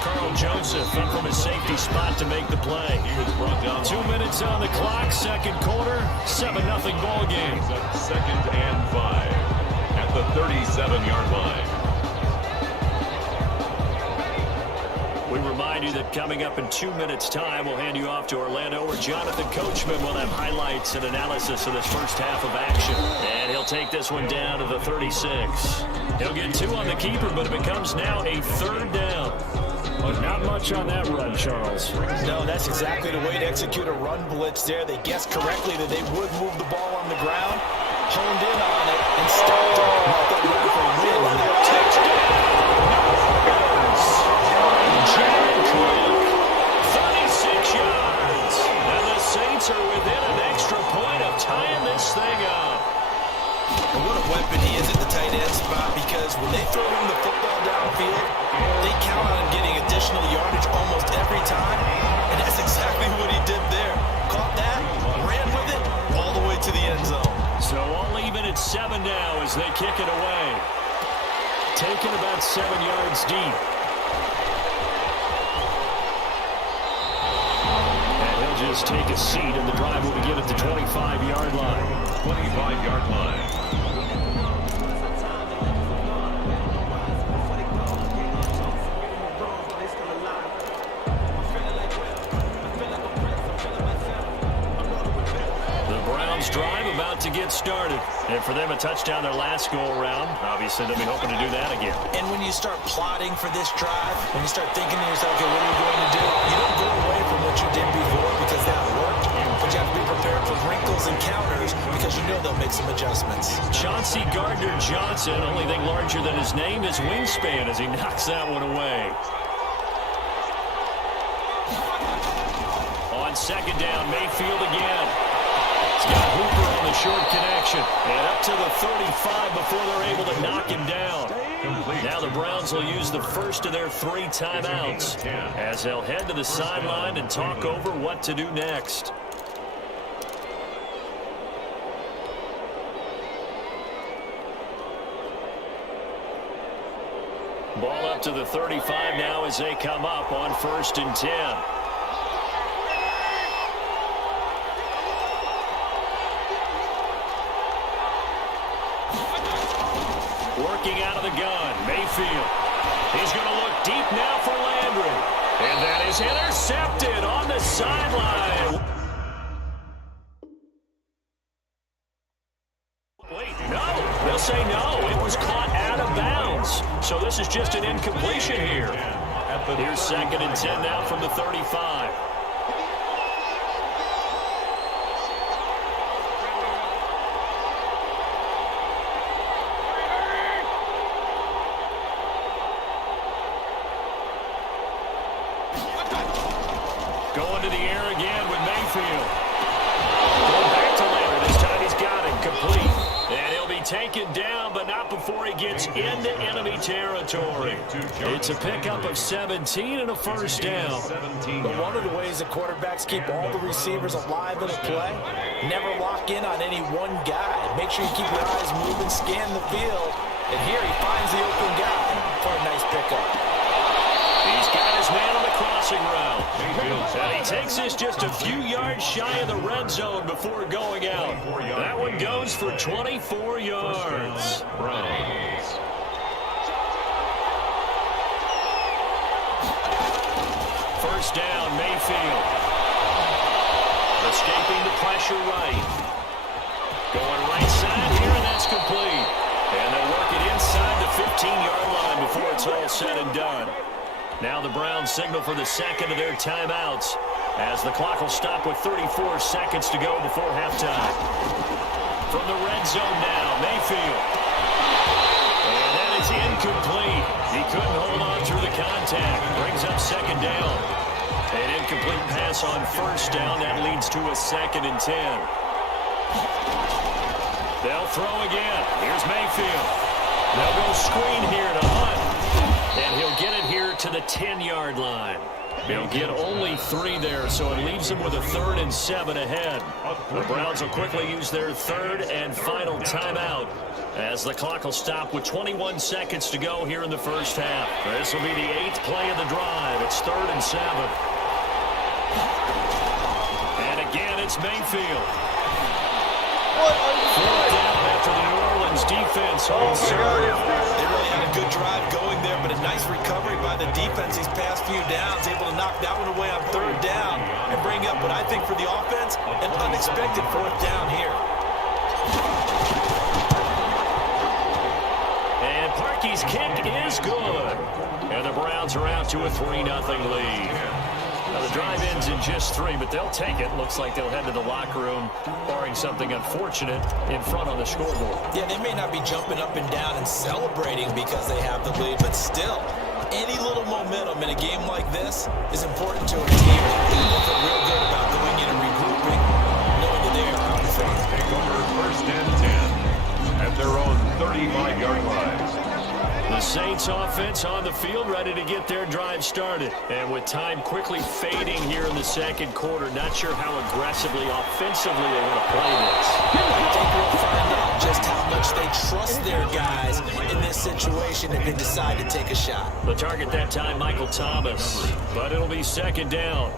Carl Joseph up from his safety spot to make the play. He was brought down. 2 minutes on the clock, second quarter, 7-0 ball game. 2nd and 5 at the 37-yard line. We remind you that coming up in 2 minutes' time, we'll hand you off to Orlando, where Jonathan Coachman will have highlights and analysis of this first half of action. And he'll take this one down to the 36. He'll get 2 on the keeper, but it becomes now a 3rd down. Not much on that run, Charles. No, that's exactly the way to execute a run blitz there. They guessed correctly that they would move the ball on the ground, honed in on it, and stopped it. Let that rifle win on that Jared Cook, 36 yards. And the Saints are within an extra point of tying this thing up. And what a weapon he is at the tight end spot, because when they throw him the football downfield, they count on him getting additional yardage almost every time, and that's exactly what he did there. Caught that, ran with it, all the way to the end zone. So all even at 7 now as they kick it away. Taken about 7 yards deep. And he'll just take a seat, and the drive will begin at the 25-yard line. 25-yard line. Drive about to get started. And for them, a touchdown their last go-around. Obviously, they'll be hoping to do that again. And when you start plotting for this drive, when you start thinking to yourself, okay, what are we going to do? You don't go away from what you did before because that worked. But you have to be prepared for wrinkles and counters because you know they'll make some adjustments. Chauncey Gardner-Johnson, only thing larger than his name is wingspan as he knocks that one away. On second down, Mayfield again. He's got Hooper on the short connection. And up to the 35 before they're able to knock him down. Now the Browns will use the first of their 3 timeouts as they'll head to the sideline and talk over what to do next. Ball up to the 35 now as they come up on 1st and 10. Working out of the gun, Mayfield. He's going to look deep now for Landry. And that is intercepted on the sideline. Wait, no. They'll say no. It was caught out of bounds. So this is just an incompletion here. Here's 2nd and 10 now from the 35. Going to the air again with Mayfield. Going back to Landry. This time he's got it complete. And he'll be taken down, but not before he gets into enemy territory. It's a pickup of 17 and a first down. But one of the ways the quarterbacks keep all the receivers alive in a play, never lock in on any one guy. Make sure you keep your eyes moving, scan the field. And here he finds the open guy for a nice pickup. He's got his man on the crossing route. And he takes this just a few yards shy of the red zone before going out. That one goes for 24 yards. Browns. First down, Mayfield. Escaping the pressure right. Going right side here, and that's complete. And they'll work it inside the 15-yard line before it's all said and done. Now the Browns signal for the second of their timeouts as the clock will stop with 34 seconds to go before halftime. From the red zone now, Mayfield. And that is incomplete. He couldn't hold on through the contact. Brings up 2nd down. An incomplete pass on 1st down. That leads to a 2nd and 10. They'll throw again. Here's Mayfield. They'll go screen here to Hunt. And he'll get it here to the 10-yard line. They'll get only 3 there, so it leaves them with a 3rd and 7 ahead. The Browns will quickly use their 3rd and final timeout as the clock will stop with 21 seconds to go here in the first half. This will be the 8th play of the drive. It's 3rd and 7. And again, it's Mayfield. Fourth down after the New Orleans defense holds serve. They really had a good drive going there, but a nice recovery by the defense these past few downs, able to knock that one away on 3rd down and bring up what I think for the offense, an unexpected 4th down here. And part Starkey's kick is good. And the Browns are out to a 3-0 lead. Now, the drive ends in just 3, but they'll take it. Looks like they'll head to the locker room, barring something unfortunate, in front on the scoreboard. Yeah, they may not be jumping up and down and celebrating because they have the lead, but still, any little momentum in a game like this is important to a team. They feel real good about going in and regrouping, knowing that they are out in front. Take over 1st and 10 at their own 35-yard line. The Saints offense on the field, ready to get their drive started. And with time quickly fading here in the second quarter, not sure how aggressively, offensively they want to play this. I think we'll find out just how much they trust their guys in this situation if they decide to take a shot. The target that time, Michael Thomas. But it'll be 2nd down.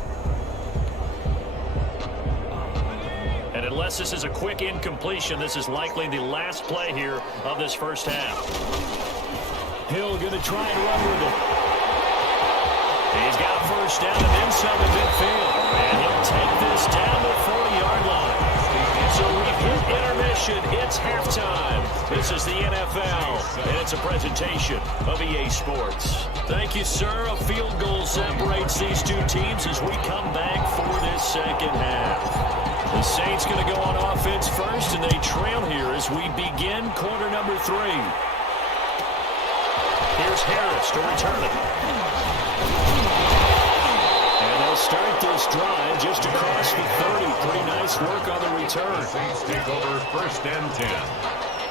And unless this is a quick incompletion, this is likely the last play here of this first half. Hill going to try and run with it. He's got 1st down and then some at midfield. And he'll take this down the 40-yard line. So we've hit intermission. It's halftime. This is the NFL, and it's a presentation of EA Sports. Thank you, sir. A field goal separates these two teams as we come back for this second half. The Saints going to go on offense first, and they trail here as we begin quarter number 3. Here's Harris to return it. And they'll start this drive just across the 30. Pretty nice work on the return. The Saints take over 1st and 10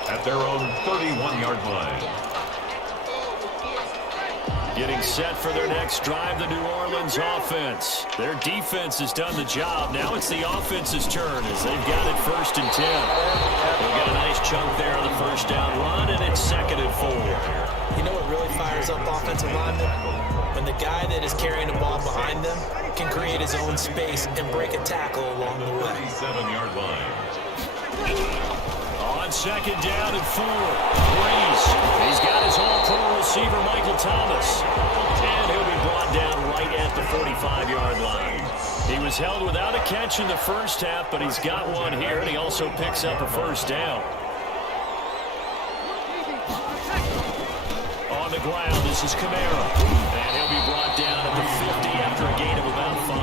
at their own 31-yard line. Getting set for their next drive, the New Orleans offense. Their defense has done the job. Now it's the offense's turn as they've got it 1st and 10. They've got a nice chunk there on the 1st down run, and it's 2nd and 4. You know what really fires up offensive linemen? When the guy that is carrying the ball behind them can create his own space and break a tackle along the way. 37-yard line. On 2nd down and 4. Breeze. He's got his all-pro receiver, Michael Thomas. And he'll be brought down right at the 45-yard line. He was held without a catch in the first half, but he's got one here, and he also picks up a 1st down. On the ground, this is Kamara. And he'll be brought down at the 50 after a gain of about 5.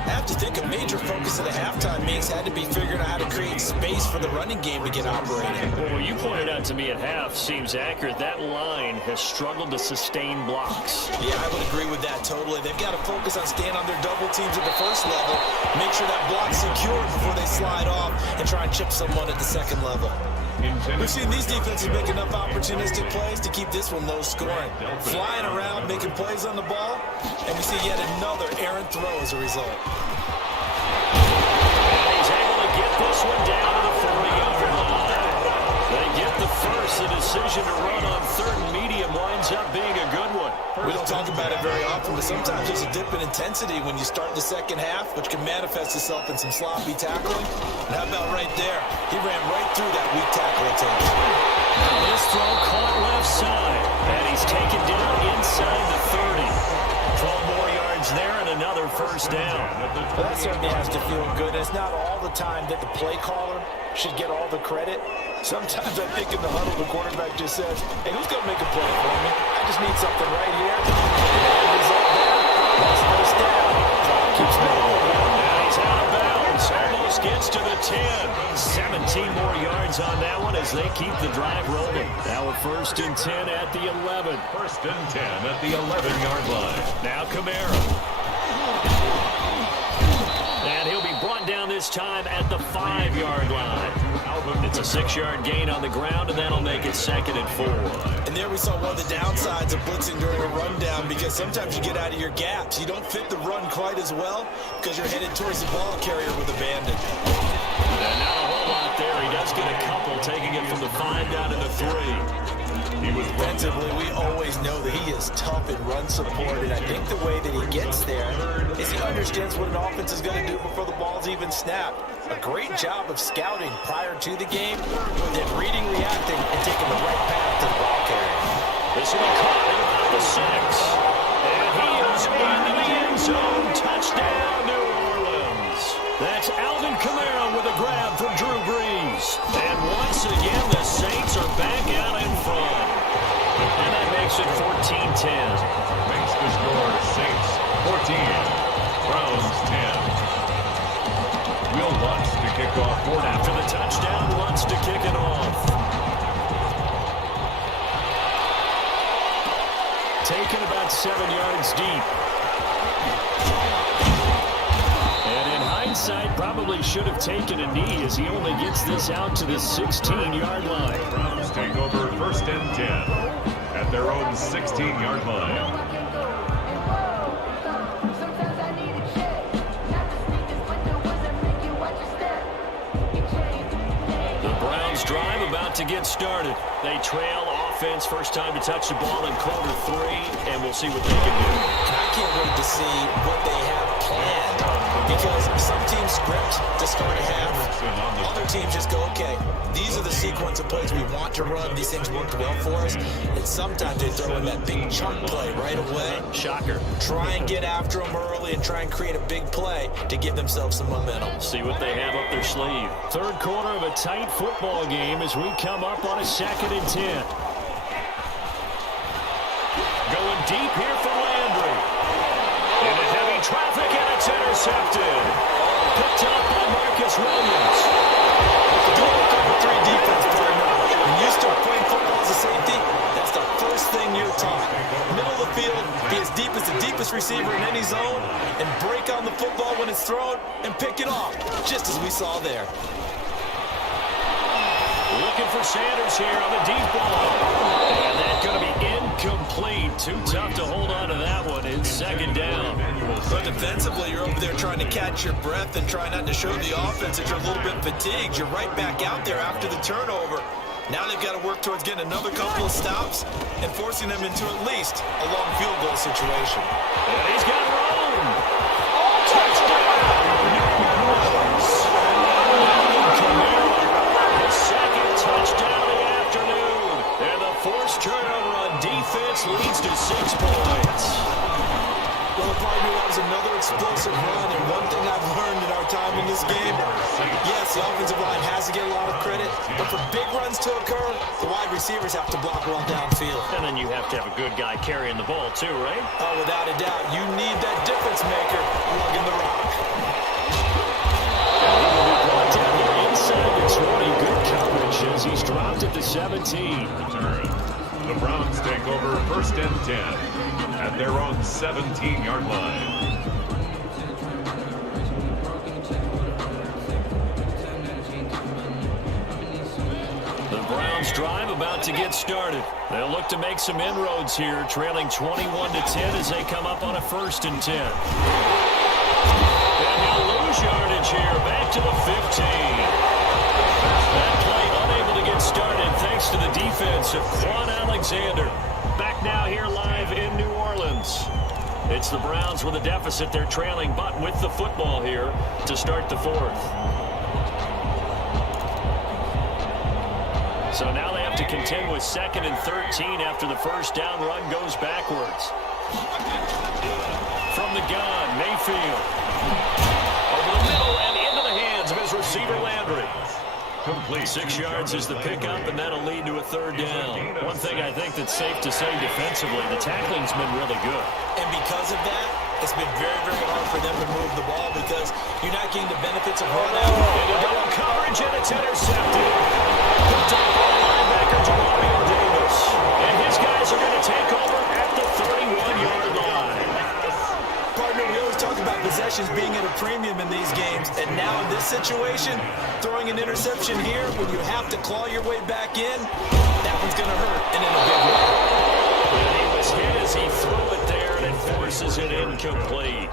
I have to think a major focus of the halftime meetings had to be figuring out how to create space for the running game to get operating. Well, what you pointed out to me at half seems accurate. That line has struggled to sustain blocks. Yeah, I would agree with that totally. They've got to focus on staying on their double teams at the 1st level, make sure that block's secured before they slide off, and try and chip someone at the 2nd level. We've seen these defenses make enough opportunistic plays to keep this one low scoring. Flying around, making plays on the ball, and we see yet another errant throw as a result. And he's able to get this one down to the 40-yard line. They get the first. The decision to run on 3rd and medium winds up being a good one. We don't talk about it very often, but sometimes there's a dip in intensity when you start the second half, which can manifest itself in some sloppy tackling. And how about right there? He ran right through that weak tackle attempt. Now this throw caught left side, and he's taken down inside the 30. 12 more yards there and another 1st down. Well, that certainly has to feel good. It's not all the time that the play caller should get all the credit. Sometimes I think in the huddle, the quarterback just says, hey, who's going to make a play for me? I just need something right here. And result there. That's 1st down. Clock keeps moving. Now he's out of bounds. Almost gets to the 10. 17 more yards on that one as they keep the drive rolling. Now a 1st and 10 at the 11. 1st and 10 at the 11-yard line. Now Kamara. And he'll be brought down this time at the 5-yard line. It's a 6-yard gain on the ground, and that'll make it 2nd and 4. And there we saw one of the downsides of blitzing during a rundown, because sometimes you get out of your gaps. You don't fit the run quite as well because you're headed towards the ball carrier with abandon. And not a whole lot there. He does get a couple, taking it from the 5 down to the 3. Defensively, we always know that he is tough in run support, and I think the way that he gets there is he understands what an offense is going to do before the ball's even snapped. A great job of scouting prior to the game, then reading, reacting, and taking the right path to the ball carrier. This will be caught at about the 6. And he is into the end zone. Touchdown, New Orleans. That's Alvin Kamara with a grab from Drew Brees. And once again, the Saints are back out in front. And that makes it 14-10. Makes the score Saints 14, Browns 10. Will Lutz to kick off for After the touchdown, Lutz to kick it off. Taken about 7 yards deep. And in hindsight, probably should have taken a knee as he only gets this out to the 16-yard line. Browns take over 1st and 10 at their own 16-yard line. Drive about to get started. They trail offense, first time to touch the ball in quarter 3, and we'll see what they can do. I can't wait to see what they have planned, because some teams script to start a half. Other teams just go, okay, these are the sequence of plays we want to run. These things worked well for us. And sometimes they throw in that big chunk play right away. Shocker. Try and get after them early and try and create a big play to give themselves some momentum. See what they have up their sleeve. Third quarter of a tight football game as we come up on a 2nd and 10. Going deep here for Landry. Into heavy traffic, and it's intercepted. Picked up by Marcus Williams. Good cover 3 defense partner. When you start playing football as a safety, that's the first thing you're taught. Middle of the field, be as deep as the deepest receiver in any zone, and break on the football when it's thrown, and pick it off, just as we saw there. Looking for Sanders here on the deep ball. And that's going to be incomplete. Too tough to hold on to that one in 2nd down. But defensively, you're over there trying to catch your breath and try not to show the offense that you're a little bit fatigued. You're right back out there after the turnover. Now they've got to work towards getting another couple of stops and forcing them into at least a long field goal situation. And he's got room. Touchdown! Second touchdown of the afternoon. And the forced turnover on defense leads to 6 points. Well, partner, that was another explosive run, and one thing I've learned in our time in this game, yes, the offensive line has to get a lot of credit, but for big runs to occur, the wide receivers have to block well downfield. And then you have to have a good guy carrying the ball too, right? Oh, without a doubt. You need that difference maker lugging the rock. Brought down here inside the 20. Good coverage as he's dropped it to 17. The Browns take over 1st and 10 at their own 17-yard line. The Browns drive about to get started. They'll look to make some inroads here, trailing 21-10 as they come up on a 1st and 10. And he'll lose yardage here, back to the 15. That play unable to get started thanks to the defense of Quan Alexander. Back now here live in New Orleans. It's the Browns with a deficit. They're trailing, but with the football here to start the 4th. So now they have to contend with 2nd and 13 after the first down run goes backwards. From the gun, Mayfield. Over the middle and into the hands of his receiver, Landry. Complete. 6 yards is the pickup, and that'll lead to a 3rd down. One thing I think that's safe to say defensively, the tackling's been really good. And because of that, it's been very, very hard for them to move the ball because you're not getting the benefits of run out. Into double coverage, and it's intercepted. Picked up by linebacker Mario Davis. And his guys are going to take over at the 31-yard line. Partner, we always talk about possessions being at a premium in these games, and now in this situation, throwing an interception here when you have to claw your way back in, that one's going to hurt, and in a big way. And he was hit as he threw it there, and it forces it incomplete.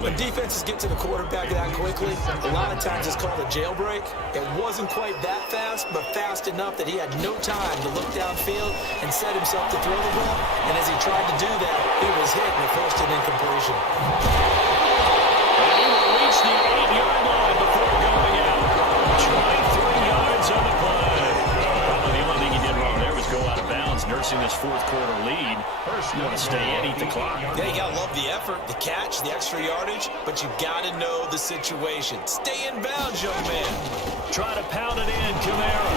When defenses get to the quarterback that quickly, a lot of times it's called a jailbreak. It wasn't quite that fast, but fast enough that he had no time to look downfield and set himself to throw the ball. And as he tried to do that, he was hit and it forced an incompletion. And he will reach the 8-yard line before going out. 23 yards on the play. Probably the only thing he did wrong there was go out of bounds, nursing this 4th quarter lead. First, you want to stay in, eat the clock. Yeah, you got to love the effort, the catch, the extra yardage, but you got to know the situation. Stay in bounds, young man. Try to pound it in, Kamara.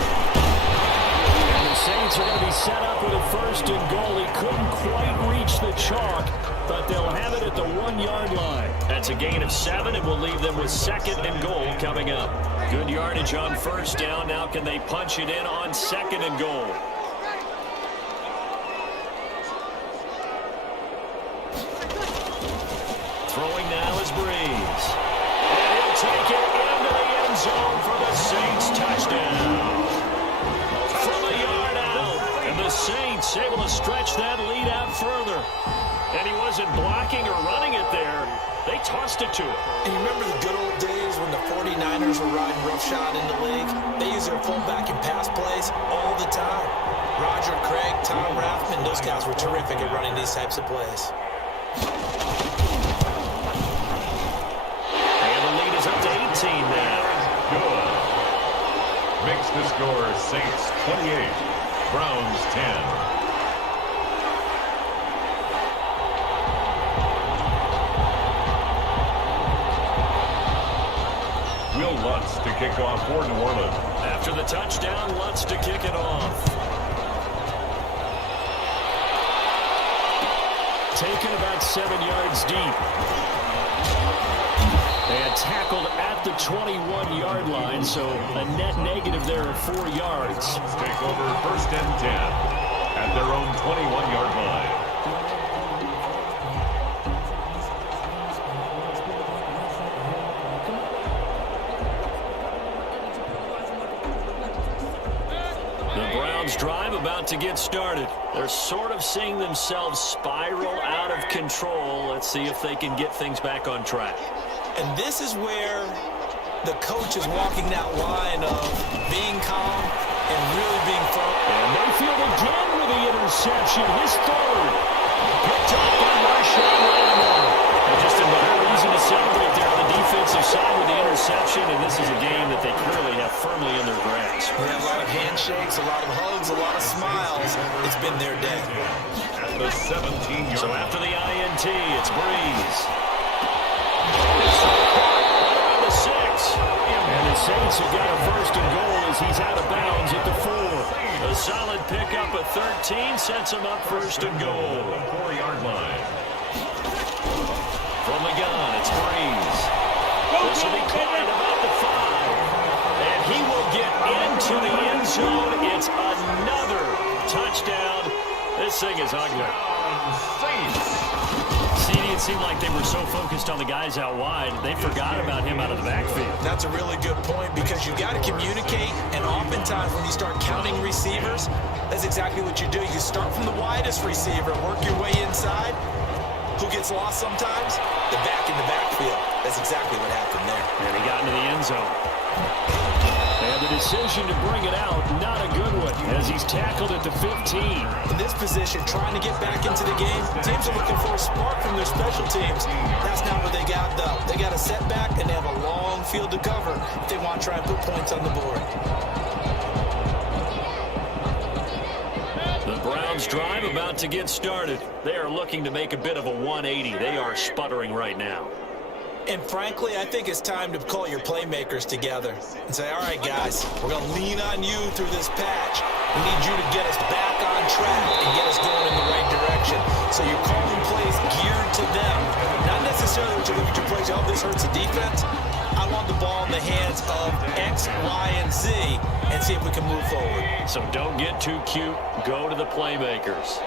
And the Saints are going to be set up with a 1st and goal. He couldn't quite reach the chalk, but they'll have it at the 1-yard line. That's a gain of 7, and will leave them with 2nd and goal coming up. Good yardage on 1st down. Now can they punch it in on 2nd and goal? Throwing now is Breeze. And he'll take it into the end zone for the Saints touchdown. From a yard out. And the Saints able to stretch that lead out further. And he wasn't blocking or running it there. They tossed it to him. And you remember the good old days when the 49ers were riding roughshod in the league? They used their fullback in pass plays all the time. Roger Craig, Tom Rathman, those guys were terrific at running these types of plays. Up to 18 now. Good. Makes the score Saints 28, Browns 10. Will Lutz to kick off for New Orleans. After the touchdown, Lutz to kick it off. Taken about 7 yards deep. And tackled at the 21-yard line, so a net negative there of 4 yards. Take over 1st and 10 at their own 21-yard line. The Browns drive about to get started. They're sort of seeing themselves spiral out of control. Let's see if they can get things back on track. And this is where the coach is walking that line of being calm and really being firm. And Mayfield again with the interception, his 3rd. Picked up by Marshawn Lattimore. And just another reason to celebrate there on the defensive side with the interception, and this is a game that they clearly have firmly in their grasp. We have a lot of handshakes, a lot of hugs, a lot of smiles. It's been their day. At the 17-yard So after the INT, it's Breeze. The 6. And the Saints have got a 1st and goal as he's out of bounds at the 4. A solid pickup at 13 sets him up 1st and goal. 4-yard line. From the gun, it's Breeze. This will be caught about the 5. And he will get into the end zone. It's another touchdown. This thing is ugly. It seemed like they were so focused on the guys out wide, they forgot about him out of the backfield. That's a really good point because you got to communicate, and oftentimes when you start counting receivers, that's exactly what you do. You start from the widest receiver, work your way inside. Who gets lost sometimes? The back in the backfield. That's exactly what happened there. And he got into the end zone. And the decision to bring it out, not a good one, as he's tackled at the 15. In this position, trying to get back into the game, teams are looking for a spark from their special teams. That's not what they got, though. They got a setback, and they have a long field to cover if they want to try and put points on the board. The Browns drive about to get started. They are looking to make a bit of a 180. They are sputtering right now. And frankly, I think it's time to call your playmakers together and say, all right, guys, we're going to lean on you through this patch. We need you to get us back on track and get us going in the right direction. So you're calling plays geared to them. Not necessarily what you look at your plays, oh, this hurts the defense. I want the ball in the hands of X, Y, and Z and see if we can move forward. So don't get too cute. Go to the playmakers.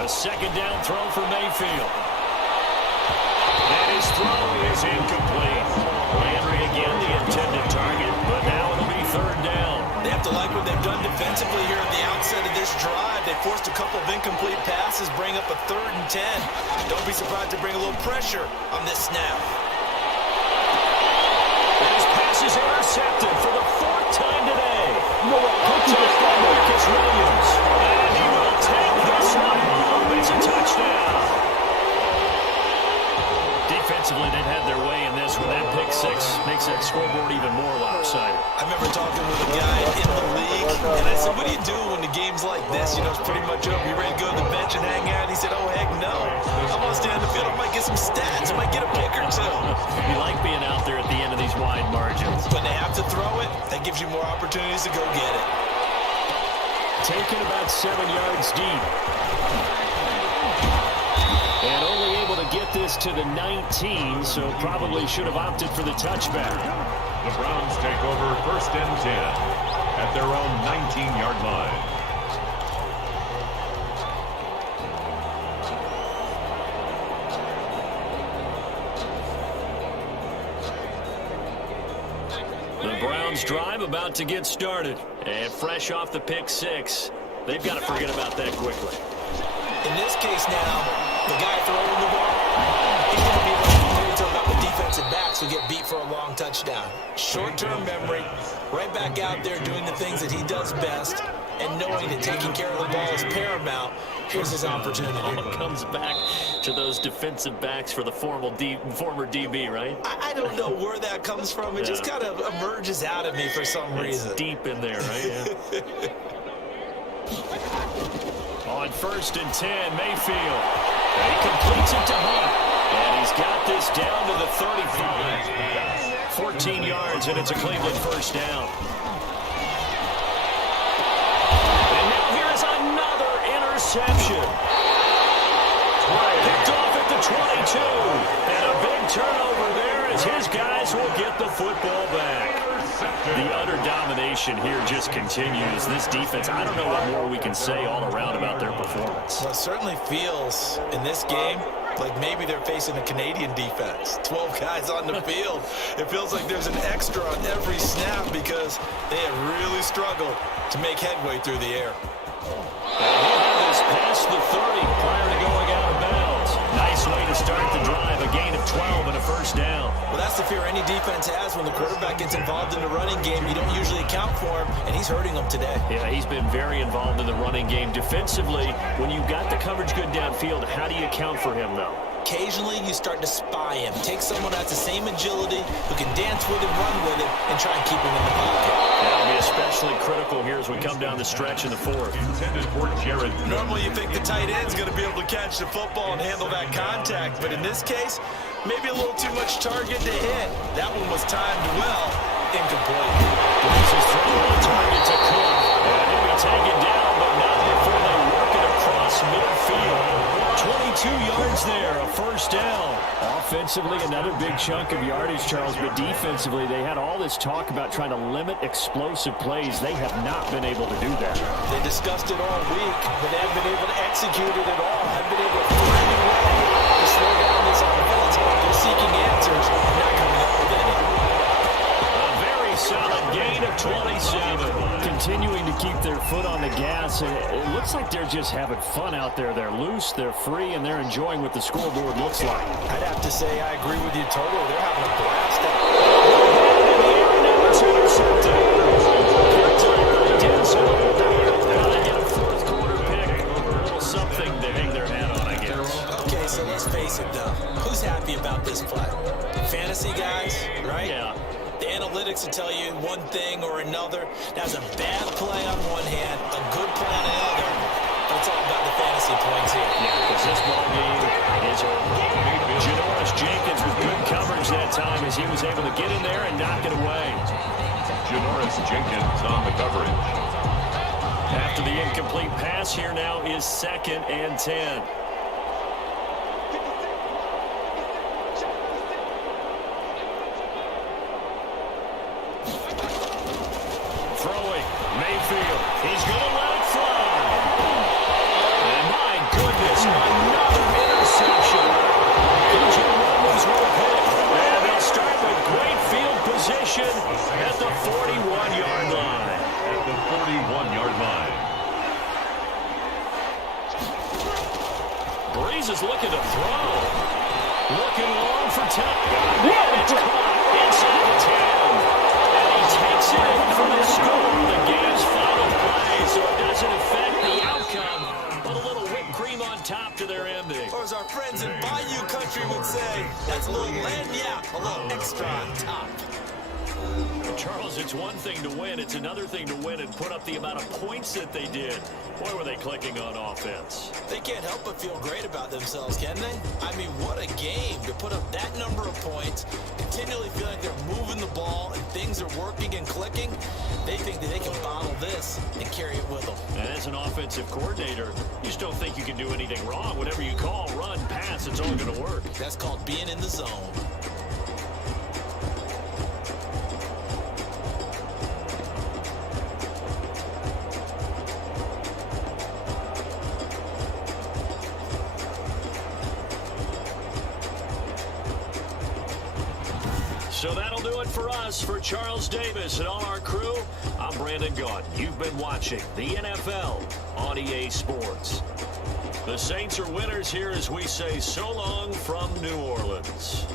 A 2nd down throw for Mayfield. And his throw is incomplete. Landry again, the intended target, but now it'll be 3rd down. They have to like what they've done defensively here at the outset of this drive. They forced a couple of incomplete passes, bring up a 3rd and 10. Don't be surprised to bring a little pressure on this snap. And his pass is intercepted for the 4th time today. Picked up by Marcus Williams. And he will take this one home. It's a touchdown. Defensively, they've had their way in this one. That pick 6 makes that scoreboard even more lopsided. I remember talking with a guy in the league, and I said, what do you do when the game's like this? You know, it's pretty much over. You ready to go to the bench and hang out? He said, oh, heck no. I want to stay on the field. I might get some stats. I might get a pick or 2. You like being out there at the end of these wide margins. When they have to throw it, that gives you more opportunities to go get it. Taken about 7 yards deep. And only able to get this to the 19, so probably should have opted for the touchback. The Browns take over 1st and 10 at their own 19-yard line. The Browns drive about to get started. And fresh off the pick six, they've got to forget about that quickly. In this case now, the guy throwing the ball, he's going to be like about the defensive backs who get beat for a long touchdown. Short-term memory, right back out there doing the things that he does best, and knowing that taking care of the ball is paramount. Here's his opportunity. It comes back to those defensive backs for the former DB, right? I don't know where that comes from. It just kind of emerges out of me for some reason. It's deep in there, right? Yeah. On 1st and 10, Mayfield. He completes it to Hunt. And he's got this down to the 35. 14 yards, and it's a Cleveland first down. And now here's another interception. Picked off at the 22. And a big turnover there as his guys will get the football back. The utter domination here just continues. This defense, I don't know what more we can say all around about their performance. Well, it certainly feels in this game like maybe they're facing a Canadian defense. 12 guys on the field. It feels like there's an extra on every snap because they have really struggled to make headway through the air. And he past the 30 prior to going out of bounds. Nice way to start the drive. A gain of 12 and a first down. Well, that's the fear any defense has when the quarterback gets involved in the running game. You don't usually account for him, and he's hurting them today. Yeah, he's been very involved in the running game. Defensively, when you've got the coverage good downfield, how do you account for him, though? Occasionally, you start to spy him. Take someone that's the same agility, who can dance with him, run with him, and try and keep him in the pocket. That'll be especially critical here as we come down the stretch in the fourth. Intended for Jared. Normally, you think the tight end's going to be able to catch the football and handle that contact, but in this case, maybe a little too much target to hit. That one was timed well, incomplete. This is throwing on target to Cook. And he'll be taken down, but not before they work it across midfield. 22 yards there, a first down. Offensively, another big chunk of yardage, Charles, but defensively, they had all this talk about trying to limit explosive plays. They have not been able to do that. They discussed it all week, but they haven't been able to execute it at all. Haven't been able to find a way to slow down this offense. They're seeking answers, not coming up with any. A very solid gain of 27. Continuing to keep their foot on the gas. It looks like they're just having fun out there. They're loose, they're free, and they're enjoying what the scoreboard looks like. I'd have to say I agree with you totally. They're having a blast out They get a fourth quarter pick. A little something to hang their hat on, I guess. Okay, so let's face it, though. Who's happy about this play? Fantasy guys, right? Yeah. The analytics will tell you one thing or another. That's a bad play on one hand, a good play on the other. But it's all about the fantasy points here. Yeah, because this ball game is over. Janoris Jenkins with good coverage that time as he was able to get in there and knock it away. Janoris Jenkins on the coverage. After the incomplete pass, here now is 2nd and 10. Throwing, Mayfield. He's going to let it fly. And my goodness, another interception. DJ Roman's will hit. And they'll start with great field position at the 41-yard line. At the 41-yard line. Breeze is looking to throw. Looking long for time. And it's caught inside the 10. And he takes it in for the score. The game's final play, so it doesn't affect the outcome. But a little whipped cream on top to their ending. Or as our friends in Bayou Country would say, that's a little lagniappe, a little extra on top. Charles, it's one thing to win. It's another thing to win and put up the amount of points that they did. Boy, were they clicking on offense. They can't help but feel great about themselves, can they? I mean, what a game to put up that number of points, continually feel like they're moving the ball and things are working and clicking. They think that they can bottle this and carry it with them. And as an offensive coordinator, you just don't think you can do anything wrong. Whatever you call, run, pass, it's all going to work. That's called being in the zone. So that'll do it for us. For Charles Davis and all our crew, I'm Brandon Gaudin. You've been watching the NFL on EA Sports. The Saints are winners here as we say so long from New Orleans.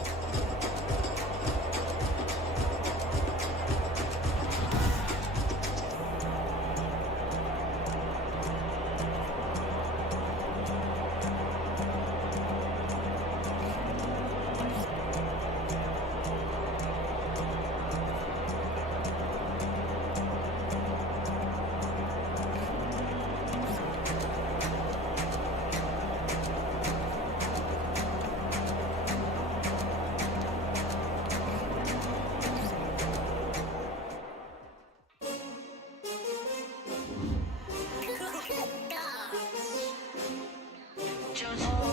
Just